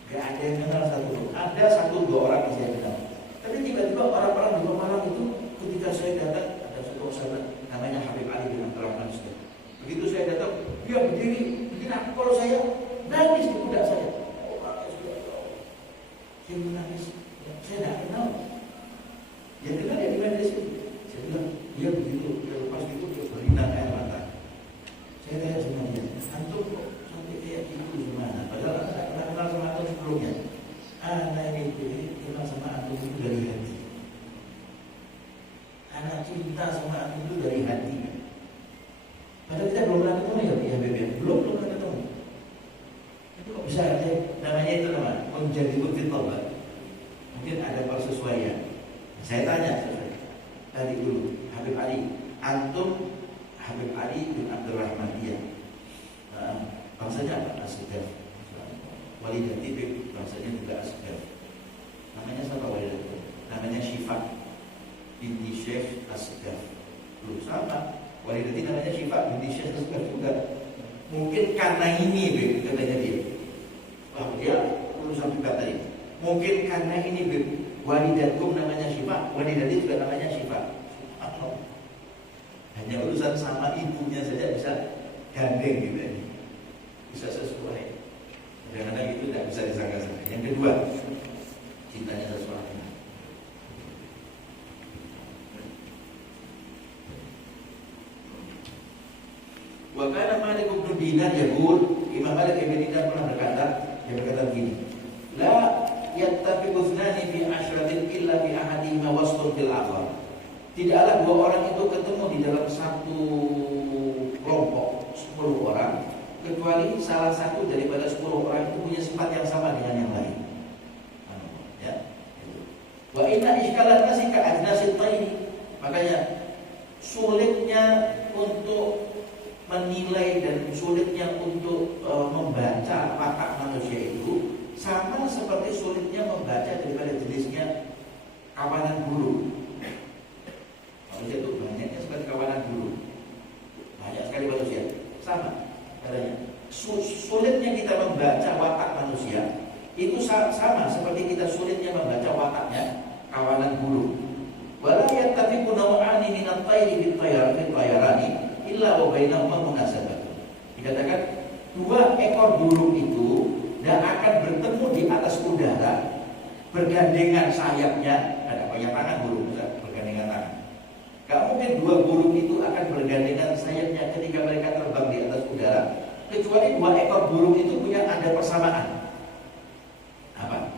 Enggak ada yang kenal satu. Ada 1-2 orang yang saya kenal. Tapi tiba-tiba orang-orang di Pemalang itu ketika saya datang ada satu sahabat namanya Habib Ali bin Abdurrahman Ustaz. Begitu saya datang, dia berdiri, kalau saya nangis di pundak saya. Oh, saya menangis. Saya tidak kenal. Yang kenal ya di mana di sini. Saya bilang, dia begitu, dia lepas itu dia berlinang air mata. Saya tanya sama dia, antum kok sampai kayak gitu gimana? Padahal saya pernah kenal sama antum sebelumnya. Anak ini kenal sama antum itu dari hati. Anak cinta sama antum itu dari hati. Padahal kita belum pernah ketemu ya Bebe. Belum pernah ketemu. Itu kok bisa ada namanya itu menjadi bukti tobat. Mungkin ada persesuaian. Saya tanya tadi dulu Habib Ali, antum Habib Ali bin Abdurrahman dia. Bangsanya apa? Asgaf. Walidati bangsanya juga Asgaf. Namanya siapa walidati? Namanya Syifa binti Syekh Asgaf. Belum sama. Walidati namanya Syifa binti Syekh Asgaf juga. Mungkin karena ini Beb, katanya dia. Wah dia urusan juga tadi. Mungkin karena ini Beb, walidatkum namanya Syifa, walidati juga namanya Syifa. Hanya urusan sama ibunya saja bisa gandeng gitu ya. Bisa sesuai. Kadang-kadang itu tidak bisa disangka-sangka. Yang kedua, cintanya sesuatu. Wa kana Malik bin Dinar yaqul, Imam Malik bin Dinar pernah berkata, dia berkata begini, la yattafiqu ithnani fi ashratin illa fi ahadihima wasfun fil akhar. Tidaklah 2 orang itu ketemu di dalam satu kelompok 10 orang kecuali salah satu daripada 10 orang itu punya sifat yang sama dengan yang lain. Ya. Wa inna iskalan nasi ka ajnasit tayri. Makanya sulitnya untuk menilai dan sulitnya untuk membaca watak manusia itu sama seperti sulitnya membaca daripada jenisnya kawanan burung. Manusia itu banyaknya seperti kawanan burung. Banyak sekali manusia. Sama katanya. Sulitnya kita membaca watak manusia itu sama seperti kita sulitnya membaca wataknya kawanan burung. Wala yattafiqu naw'ani min at-tayri bit-tayrani illa wa bainahuma munasabah. Dikatakan 2 ekor burung itu dan akan bertemu di atas udara bergandengan sayapnya. Ada banyak tangan burung bergandengan tangan. Gak mungkin 2 burung itu akan bergandengan sayapnya ketika mereka terbang di atas udara kecuali 2 ekor burung itu punya ada persamaan. Apa?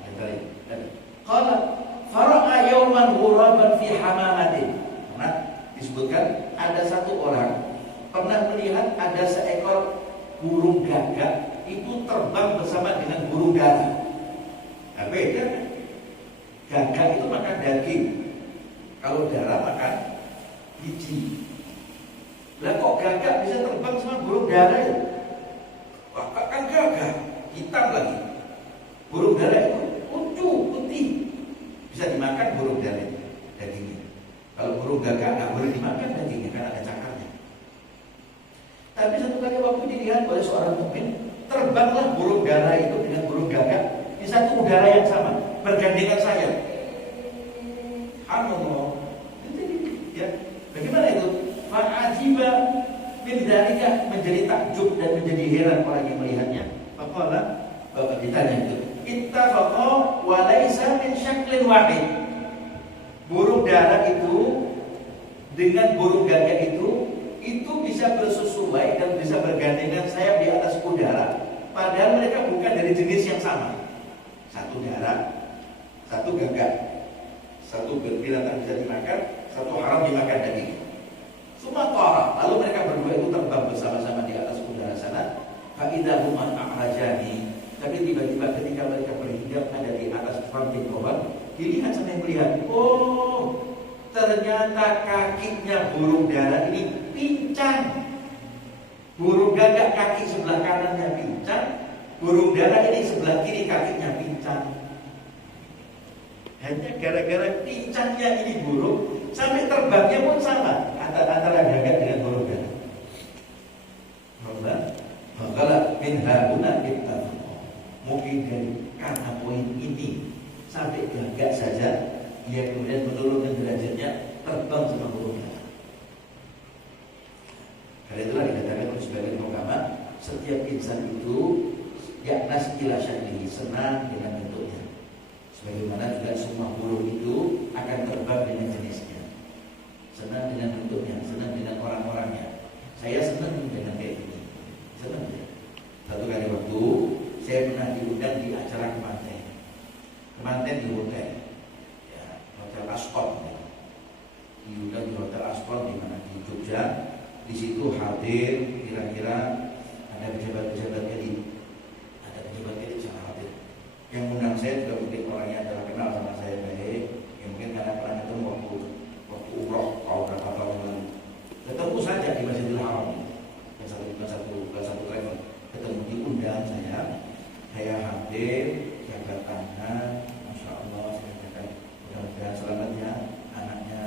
Qala fara'a yawman ghuraban fi hamamatin. Nah, disebutkan ada satu orang pernah melihat ada seekor burung gagak itu terbang bersama dengan burung dara. Nah, beda kan? Gagak itu makan daging. Kalau dara makan biji. Lah kok gagak bisa terbang sama burung dara itu? Wah, kan gagak hitam lagi. Burung dara itu lucu, putih. Bisa dimakan burung dara itu dagingnya. Kalau burung gagak nggak boleh dimakan dagingnya karena ada cakarnya. Tapi satu kali waktu dilihat oleh seorang mukmin, terbanglah burung dara itu dengan burung gagak di satu udara yang sama, bergandengan sayap. Allah, ya. Bagaimana itu? Fa'ajiba min dzalika, menjadi takjub dan menjadi heran orang yang melihatnya. Faqala, Bapak ditanya itu, ittafaqa wa laisa min syaklin wahid. Burung dara itu dengan burung gagak itu bisa bersesuai dan bisa bergandengan sayap di atas udara. Padahal mereka bukan dari jenis yang sama. Satu dara, satu gagak, satu binatang bisa dimakan, satu haram dimakan daging. Semua tora. Lalu mereka berdua itu terbang bersama-sama di atas udara sana. Fa'idahum al-a'rajani. Tapi tiba-tiba ketika mereka berhingga ada di atas ranting pohon, dilihat sama yang melihat. Oh, ternyata kakinya burung dara ini pincang. Burung gagak kaki sebelah kanannya pincang, burung dara ini sebelah kiri kakinya pincang. Hanya gara-gara pincangnya ini burung, sampai terbangnya pun sama antara gagak dengan burung dara. Maka min hauna kita mungkin dari karena poin ini sampai gagak saja dia kemudian menurunkan derajatnya terbang sama burung dara. Karena itulah dikatakan oleh sebagian ulama, setiap insan itu yaknas ila syaklihi, senang dengan bentuknya. Sebagaimana juga semua burung itu akan terbang dengan jenisnya. Senang dengan bentuknya, senang dengan orang-orangnya. Saya senang dengan kayak ini. Senang ya. Satu kali waktu saya pernah diundang di acara kemanten di hotel, ya, Hotel Ascot. Ya. Diundang di Hotel Ascot di mana di Jogja. Di situ hadir kira-kira ada pejabat-pejabat elit, ada pejabat elit yang hadir. Yang undang saya juga mungkin orangnya adalah kenal sama saya baik. Yang mungkin karena pernah ketemu waktu umroh berapa tahun lalu. Ketemu saja di Masjidil Haram. Yang satu travel ketemu diundang saya hadir, jabat tangan, masya Allah, saya katakan mudah-mudahan selamat ya anaknya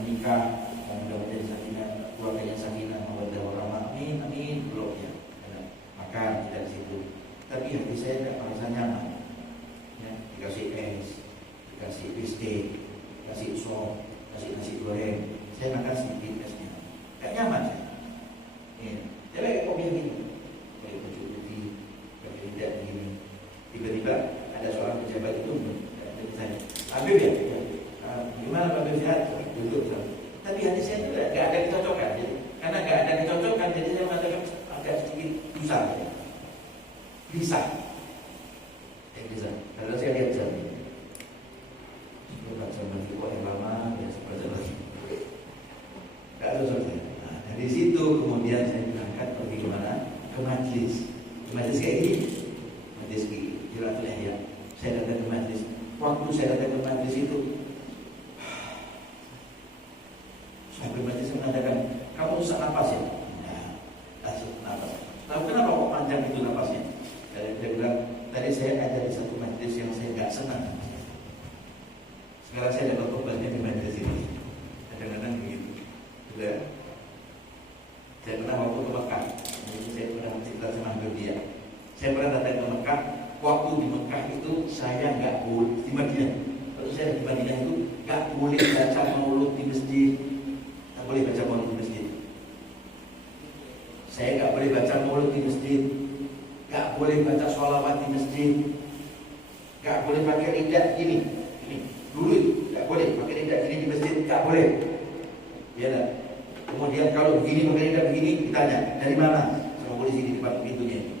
menikah. Mudah-mudahan sakinah, keluarganya sakinah, mawaddah warahmah, amin, belum ya. Makan tidak di situ. Tapi hati saya tidak merasa nyaman. Ya, dikasih es, dikasih bistik, dikasih sop, kasih nasi goreng. Saya makan sedikit esnya. Tidak nyaman saya. Ya, saya pakai kopi yang ini, pakai baju putih, pakai tidak begini. Tiba-tiba ada seorang pejabat itu bertanya, Habib ya, gimana Pak Habib sehat? Duduk. Tapi hati saya itu tidak ada kecocokan. Jadi, karena tidak ada kecocokan, jadi saya mengatakan agak sedikit susah. Bisa. Bisa. Kalau saya lihat jam ini, jam lagi kok yang lama, ya seperti lagi. Tidak cocok saya. Nah, dari situ kemudian saya berangkat pergi kemana? Ke majlis. Majlis kayak gini. Majlis Jiratul Ihya. Saya datang ke majlis. Waktu saya datang ke majlis itu, sampai majlis mengatakan, kamu usah napas ya? Nah, langsung napas. Tahu kenapa kok panjang itu napasnya? Dia bilang, tadi saya ada di satu majlis yang saya nggak senang. Sekarang saya dapat obatnya di majlis ini. Kadang-kadang begitu. Sudah. Saya pernah waktu ke Mekah. Jadi saya pernah cerita sama dia. Saya pernah datang ke Mekah. Waktu di Mekah itu saya nggak boleh di Madinah. Kalau saya di Madinah itu nggak boleh baca maulud di masjid. Nggak boleh baca maulud di masjid. Saya nggak boleh baca maulud di masjid. Nggak boleh baca sholawat di masjid. Nggak boleh pakai lidah gini. Dulu itu nggak boleh pakai lidah gini di masjid. Nggak boleh. Ya dah. Kemudian kalau begini pakai lidah begini, ditanya dari mana? Sama polisi di depan pintunya.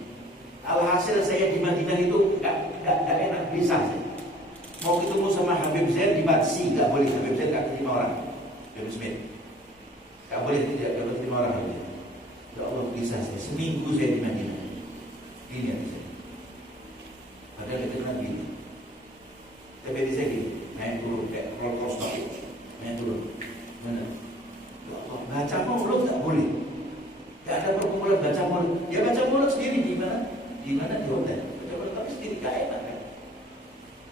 Alhasil saya di Madinah itu nggak enak bisa. Mau ketemu sama Habib Zain di Madsi, nggak boleh. Habib Zain nggak terima orang. Habib Smith nggak boleh, tidak dapat terima orang. Ya Allah, bisa saya seminggu saya di Madinah. Ini yang saya. Padahal itu kan gini. Tapi di saya gini, naik dulu kayak roller coaster, naik dulu. Mana? Ya Allah, baca maulud nggak boleh. Nggak ada perkumpulan baca maulud. Dia baca maulud sendiri di mana? Di mana di hotel. Baca maulud tapi sendiri nggak enak kan.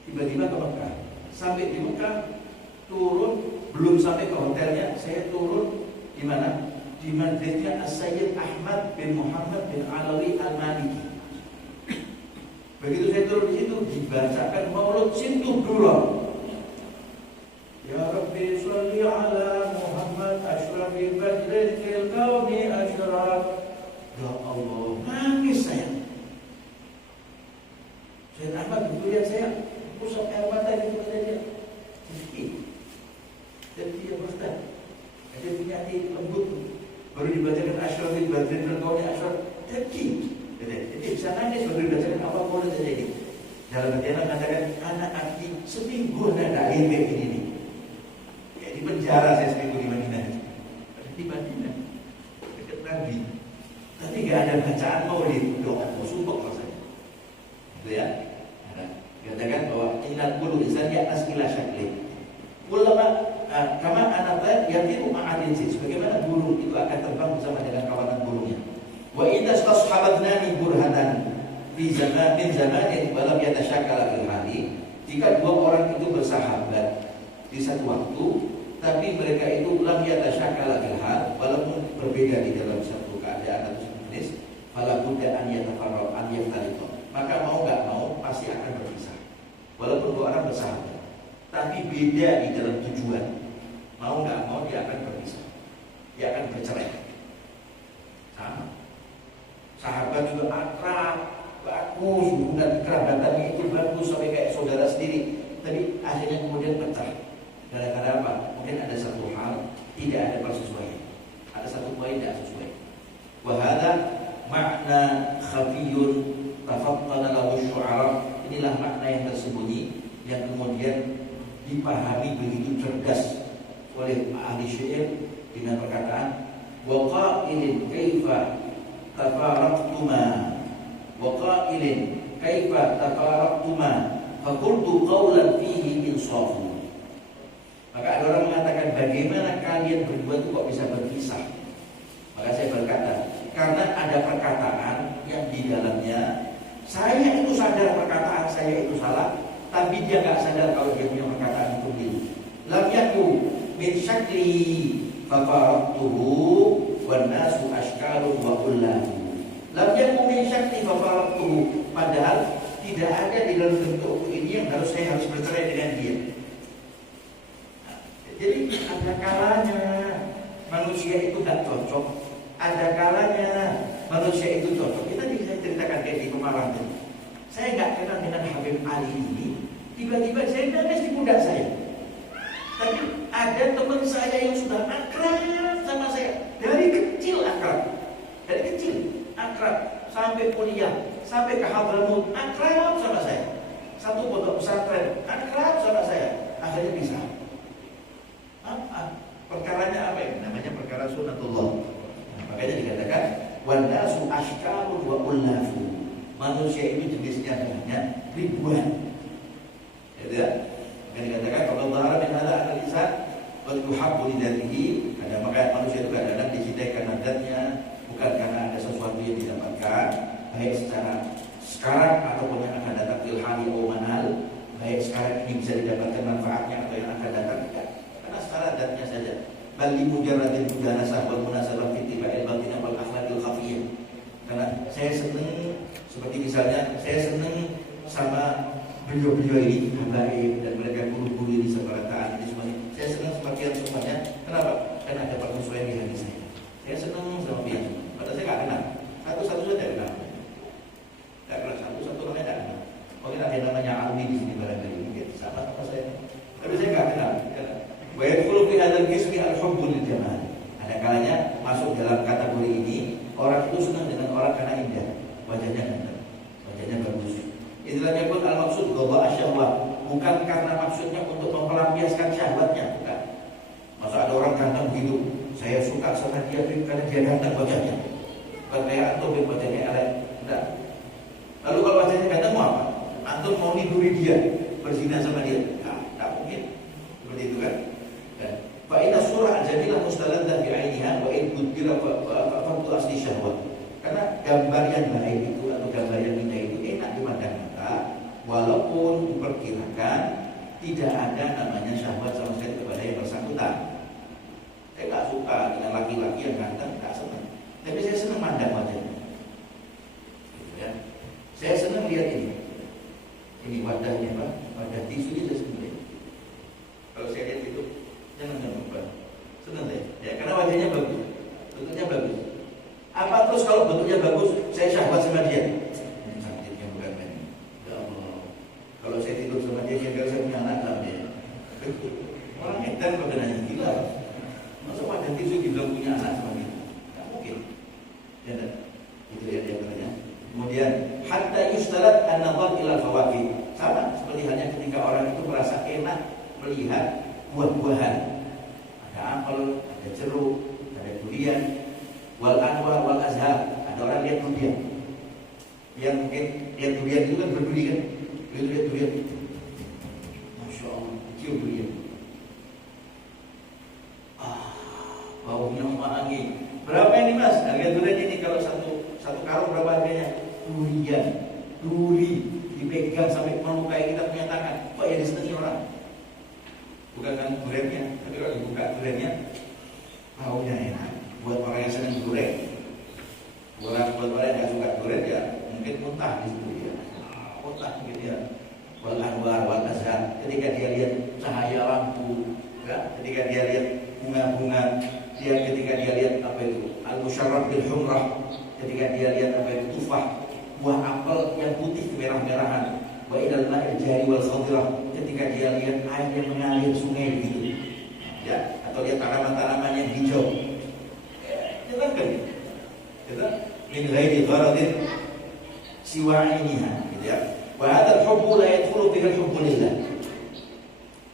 Tiba-tiba ke Mekah. Sampai di Mekah turun, belum sampai ke hotelnya, saya turun di mana? Di majlisnya As-Sayyid Ahmad bin Muhammad bin Alawi Al-Maliki. Begitu saya turun di situ, dibacakan maulud Sintu Duror. Ya Rabbi sholli ala Muhammad ashrafil badril fil kauni ashraf. Ya Allah, nangis saya. Sayyid Ahmad begitu lihat saya, pusat air mata di mata dia. Sedikit. sebelum dibacakan apa boleh terjadi. Dalam artian mengatakan anak akti seminggu ada air kayak gini nih. Kayak di penjara saya seminggu di Madinah. Di Madinah dekat Nabi. Tapi nggak ada bacaan maulid, doa, sumpah rasanya. Itu ya. Katakan bahwa inal qulu insan ya'nas ila syakli. Ulama kama anata yatiru ma'adin sih. Sebagaimana burung itu akan terbang bersama dengan kawanan burungnya. Wa idza stashabadna min burhanan fi zamanin wa lam yatashakkala fil hali. Jika dua orang itu bersahabat di satu waktu, tapi mereka itu lam yatashakkala fil hal, walaupun berbeda di dalam satu keadaan atau satu jenis, fala budda an yatafarraq an yaftariqu. Maka mau enggak mau pasti akan berpisah. Walaupun dua orang bersahabat, tapi beda di dalam tujuan. Mau nggak mau dia akan berpisah, dia akan bercerai. Sama. Sahabat juga akrab, bagus, hubungan kerabatannya itu bagus sampai kayak saudara sendiri. Tapi akhirnya kemudian pecah. Gara-gara apa? Mungkin ada satu hal tidak ada persesuaian, ada satu poin tidak sesuai. Wahada makna khafiyun tafattana lahu syu'ara. Inilah makna yang tersembunyi yang kemudian dipahami begitu cerdas oleh ahli syair dengan perkataan wa qailin kaifa tafaraqtuma wa qailin kaifa tafaraqtuma fa qultu qawlan fihi insafu. Maka ada orang mengatakan bagaimana kalian berdua itu kok bisa berpisah? Maka saya berkata karena ada perkataan yang di dalamnya saya itu sadar perkataan saya itu salah, tapi dia nggak sadar kalau dia punya perkataan itu begitu. Lam yaku min syakli fa faraqtuhu wan nasu ashkalun wa kullahu. Lam yaku min syakli fa faraqtuhu. Padahal tidak ada di dalam bentukku ini yang saya harus bercerai dengan dia. Nah, jadi ada kalanya manusia itu nggak cocok, ada kalanya manusia itu cocok. Kita bisa ceritakan kayak di Pemalang. Saya nggak kenal dengan Habib Ali ini. Tiba-tiba saya nangis di pundak saya. Tapi ada teman saya yang sudah akrab sama saya dari kecil akrab, sampai kuliah, sampai ke Hadramaut akrab sama saya. Satu pondok pesantren akrab sama saya. Akhirnya bisa. Perkaranya apa ya? Namanya perkara sunatullah. Makanya dikatakan wanasu ashkalun wa ullafu. Manusia itu jenisnya hanya ribuan. Ya, yang dikatakan kalau bahara min hadza al-insan wa yuhabbu li dzatihi. Ada maka manusia itu kadang-kadang dicintai karena zatnya, bukan karena ada sesuatu yang didapatkan, baik secara sekarang ataupun yang akan datang fil hali aw manal. Baik sekarang ini bisa didapatkan manfaatnya atau yang akan datang tidak. Karena secara zatnya saja. Bal li mujarradil mujanasah wal munasabah fi tiba'il batin wal akhlaqil khafiyah. Karena saya senang, seperti misalnya saya senang sama beliau-beliau ini habaib dan mereka guru-guru ini sebarataan ini semuanya. Saya senang sebagian semuanya. Kenapa? Karena ada permusuhan di hati saya. Saya senang sama dia. Padahal saya nggak kenal. Satu-satu saja kenal. Nggak kenal satu-satu namanya nggak kenal. Mungkin ada yang namanya Alwi di sini barangkali mungkin sama saya. Tapi saya nggak kenal. Wa yadkhulu fi hadzal qismi al-hubbu lil jamal. Ada kalanya masuk dalam kategori ini orang itu senang dengan orang karena indah, wajahnya ganteng, wajahnya bagus. Istilahnya pun al-maksud ghawa asyahwat, bukan karena maksudnya untuk mempelampiaskan syahwatnya, bukan. Masa ada orang ganteng begitu, saya suka sama dia karena dia ganteng wajahnya, bukan kayak antum yang wajahnya elek, enggak. Lalu kalau wajahnya ganteng mau apa? Antum mau niduri dia, berzina sama dia? Enggak mungkin, seperti itu kan. Fa inna surah jadilah mustaladzah bi ainiha wa in qudira fa asli syahwat. Karena gambar yang baik itu atau gambar yang indah itu enak dipandang mata, walaupun diperkirakan tidak ada namanya syahwat sama sekali kepada yang bersangkutan. Saya nggak suka dengan laki-laki yang ganteng, nggak senang. Tapi saya senang mandang wajahnya. Gitu ya. Saya senang lihat ini. Ini wadahnya Pak, wadah tisu itu sebenarnya. Kalau saya lihat itu senang deh, ya karena wajahnya bagus, bentuknya bagus. Apa terus kalau bentuknya bagus, saya syahwat sama dia? Sakitnya bukan main. Ya Allah, kalau saya tidur sama dia, kalau saya punya anak sama dia. Orang edan pada nanya gila. Masa wajah tisu dibilang punya anak sama dia? Tak mungkin. Ya, itu ya dia katanya. Kemudian hatta yustalat an-nadhar ila al-fawakih. Sama seperti halnya ketika orang itu merasa enak melihat buah-buahan. Ada apel, ada jeruk, ada durian, wal anwar wal azhar. Ada orang lihat durian. Yang mungkin lihat durian itu kan berduri kan? Lihat durian. Masya Allah, cium durian. Baunya wangi. Berapa ini mas? Harga durian ini kalau satu karung berapa harganya? Duri dipegang sampai melukai kita punya tangan. Kok ya disenangi orang? Bukan kan duriannya, tapi kalau dibuka duriannya, baunya enak. Buat orang yang senang durian, buat orang yang nggak suka durian ya mungkin muntah di situ ya. Muntah gitu ya. Wal anwar wal azhar. Ketika dia lihat cahaya lampu, ya, ketika dia lihat bunga-bunga, ketika dia lihat apa itu al-musyarraf bil humrah, ketika dia lihat apa itu tufah, buah apel yang putih kemerah-merahan, wa ilal ma'il jari wal khadirah, ketika dia lihat air yang mengalir sungai gitu, ya, atau lihat tanaman-tanaman yang hijau, kita kan, kita min ghairi gharadin siwa iniha, gitu ya. Wa hadzal hubbu la yadkhulu bihi al-hubbu lillah.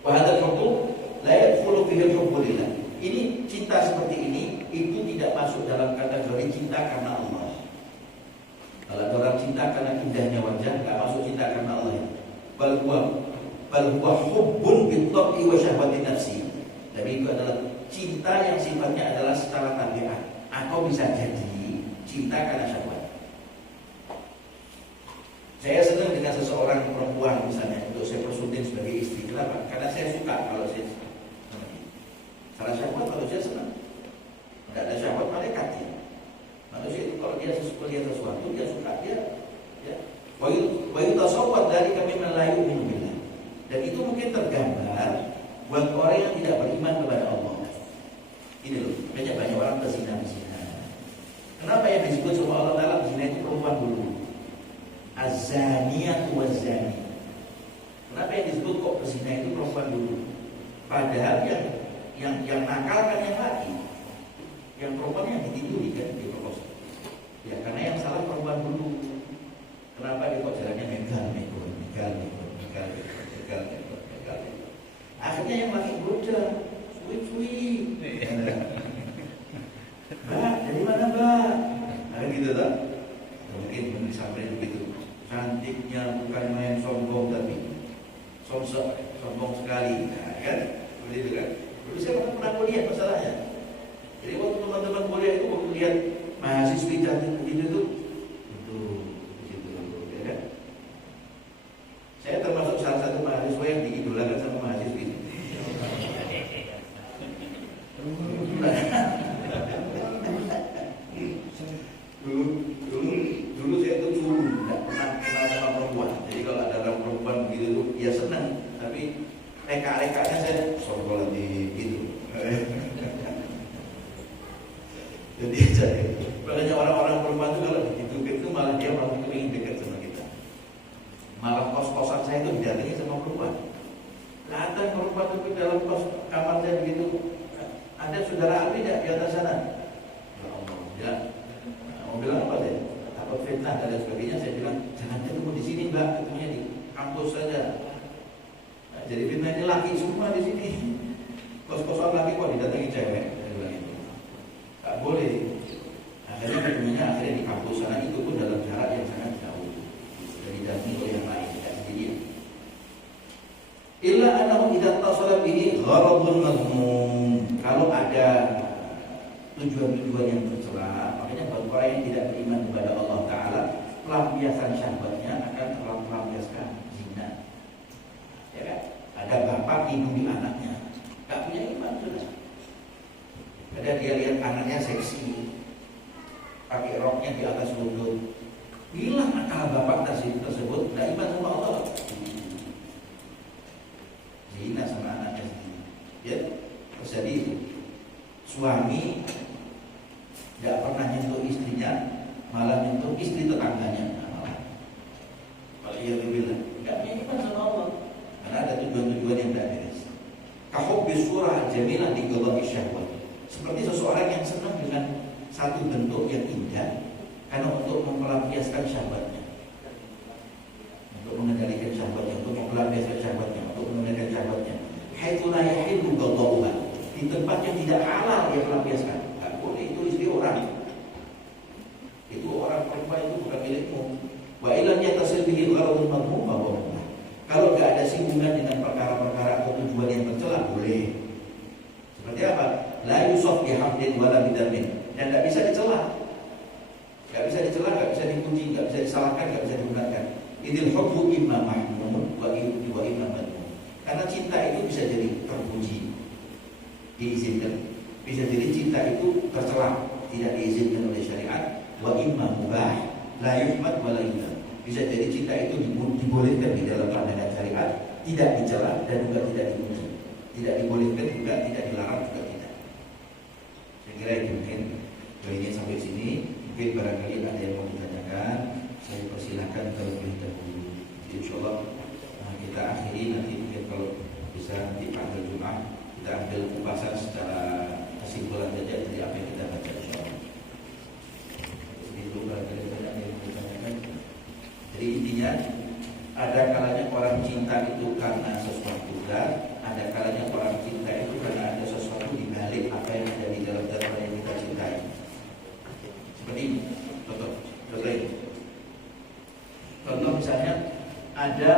Wa hadzal hubbu la yadkhulu bihi al-hubbu lillah. Ini cinta seperti ini itu tidak masuk dalam kategori cinta karena Allah. Kalau ada orang cinta karena indahnya wajah, nggak masuk cinta karena Allah. Bal huwa hubbun bit-tab'i wa syahwati nafsi. Tapi itu adalah cinta yang sifatnya adalah secara tabiat, atau bisa jadi cinta karena syahwat. Saya senang dengan seseorang perempuan misalnya untuk saya persutin sebagai istri. Kenapa? Karena saya suka kalau saya salah syahwat kalau dia senang. Tidak ada syahwat malaikat ya. Manusia itu kalau dia melihat sesuatu dia suka dia ya. Wa yutasawwar dari kami melayu minumillah. Dan itu mungkin tergambar buat orang yang tidak beriman kepada Allah. Ini loh, banyak orang berzina. Kenapa yang disebut sama Allah Taala zina itu perempuan dulu? Az-zaniyatu waz-zani. Kenapa yang disebut kok berzina itu perempuan dulu? Padahal yang nakal kan yang laki, yang perempuan yang ditiduri kan diperkosa. Ya karena yang salah perempuan dulu. Kenapa dia kok jalannya megal. Akhirnya yang laki goda, suwi. Mbak, dari mana mbak? Ada gitu tak? Mungkin disampaikan begitu. Cantiknya bukan main sombong tapi sombong sekali, nah, kan? Seperti itu kan? Dulu saya pernah kuliah masalahnya. Jadi waktu teman-teman kuliah itu waktu lihat mahasiswi cantik begitu tuh, begitu, ya kan? Saya termasuk salah satu mahasiswa yang diidolakan sama mahasiswi. Dulu saya tuh curu, tidak pernah kenal sama perempuan. Jadi kalau ada orang perempuan begitu tuh, ya senang. Tapi reka-rekanya saya sorgol di gitu. Jadi makanya orang-orang perempuan itu kalau begitu malah dia malah ingin dekat sama kita. Malah kos-kosan saya itu didatangi sama perempuan. Datang perempuan itu dalam kos kamar saya begitu. Ada saudara Ali tidak di atas sana? Ya Allah, ya. Mau bilang apa saya? Takut fitnah dan lain sebagainya. Saya bilang jangan ketemu di sini mbak, ketemunya di kampus saja. Nah, jadi fitnah ini laki semua di sini. Kos-kosan laki kok didatangi cewek? Saya bilang itu. Tak boleh. Akhirnya ketemunya di kampus sana, itu pun dalam jarak yang sangat jauh. Dari didatangi oleh yang lain, tidak sendirian. Illa annahu idza tasala bihi gharadun madhmum. Kalau ada tujuan-tujuan yang tercela, makanya bagi orang yang tidak beriman kepada Allah Taala, pelampiasan syahwatnya akan terlampiaskan zina. Ya kan? Ada bapak hidungi anaknya, tak punya iman sudah. Ada dia lihat anaknya seksi, pakai roknya di atas lutut, hilang akal bapak tersebut, tidak iman sama Allah. Zina sama anaknya sendiri. Ya, terjadi itu. Suami tidak pernah nyentuh istrinya, malah nyentuh istri tetangganya. Kalau ia bilang, tidak punya iman sama Allah, karena ada tujuan-tujuan yang tidak beres. Kahubbi surah jamilah di ghadabi syahwat. Seperti seseorang yang senang dengan satu bentuk yang indah, karena untuk melampiaskan syahwatnya. gharadun madhmum bahwa mubah. Kalau nggak ada singgungan dengan perkara-perkara atau tujuan yang tercela boleh. Seperti apa? La yusaf bihamdin wala bidamin. Dan nggak bisa dicela. Nggak bisa dicela, nggak bisa dipuji, nggak bisa disalahkan, nggak bisa digunakan. Idil hubbu imma mahmud wa imma madhmum. Karena cinta itu bisa jadi terpuji, diizinkan. Bisa jadi cinta itu tercela, tidak diizinkan oleh syariat. Wa imma mubah, la yuhmad wa la yudam. Bisa jadi cinta itu dibolehkan di dalam pandangan syariat, tidak dicela dan juga tidak dipuji. Tidak dibolehkan juga, tidak dilarang juga tidak. Saya kira itu mungkin poinnya sampai sini. Mungkin barangkali ada yang mau ditanyakan, saya persilahkan terlebih dahulu. Insyaallah kita akhiri nanti mungkin kalau bisa nanti pada Jumat kita ambil kupasan secara kesimpulan saja dari apa yang kita baca insyaallah. Itu barangkali banyak yang mau ditanyakan. Jadi intinya ada kalanya orang cinta itu karena sesuatu zat, ada kalanya orang cinta itu karena ada sesuatu di balik apa yang ada di dalam zat yang kita cintai. Seperti ini, contoh ini. Contoh misalnya ada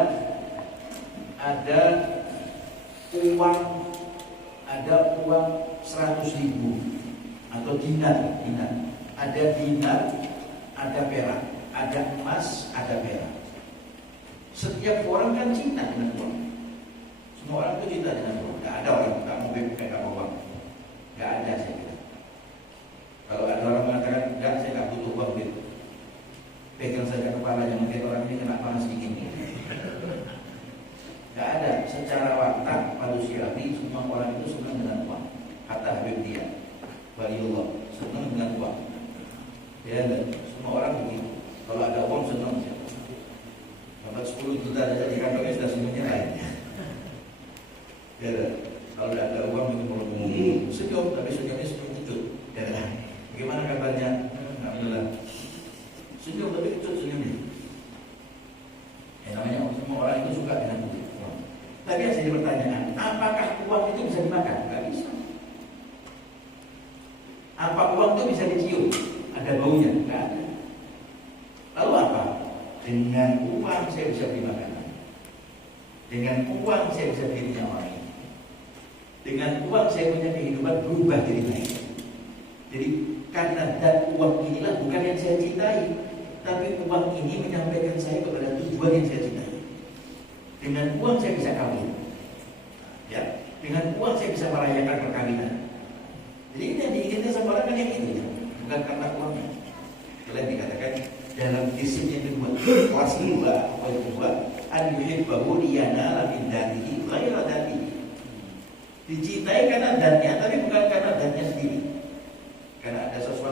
uang 100.000 atau dinar, ada dinar, ada perak, ada emas, ada perak. Setiap orang kan cinta dengan uang. Semua orang itu cinta dengan uang. Gak ada orang tak mau pegang uang. Gak ada saya kira. Kalau ada orang mengatakan enggak, saya gak butuh uang gitu, pegang saja kepalanya, mungkin orang ini kena panas dingin. Gak ada. Secara watak manusiawi semua orang itu senang dengan uang. Kata Habib dia, waliullah, senang dengan uang. Ya, semua orang begitu. Kalau ada uang senang. Dapat 10 juta saja di kantongnya sudah semuanya lain. Ya, kalau tidak ada uang itu mau senyum, tapi senyumnya senyum kecut. Ya, bagaimana kabarnya? Alhamdulillah. Senyum tapi kecut senyumnya. Namanya semua orang itu suka dengan uang. Tapi yang jadi pertanyaan, apakah uang itu bisa dimakan? Tidak bisa. Apa uang itu bisa dicium? Ada baunya? Tidak ada. Lalu apa? Dengan uang saya bisa beli makanan. Dengan uang saya bisa beli minyak wangi. Dengan uang saya punya kehidupan berubah jadi baik. Jadi karena dan uang inilah bukan yang saya cintai, tapi uang ini menyampaikan saya kepada tujuan yang saya cintai. Dengan uang saya bisa kawin, ya. Dengan uang saya bisa merayakan perkawinan. Jadi ini yang diinginkan sama orang kan yang itu, ya. Bukan karena uangnya. Kalian dikatakan dalam isim yang kedua, kelas kedua, poin kedua, an-yuhibbahu liyana min datihi ghaira datihi. Dicintai karena dannya, tapi bukan karena dannya sendiri. Karena ada sesuatu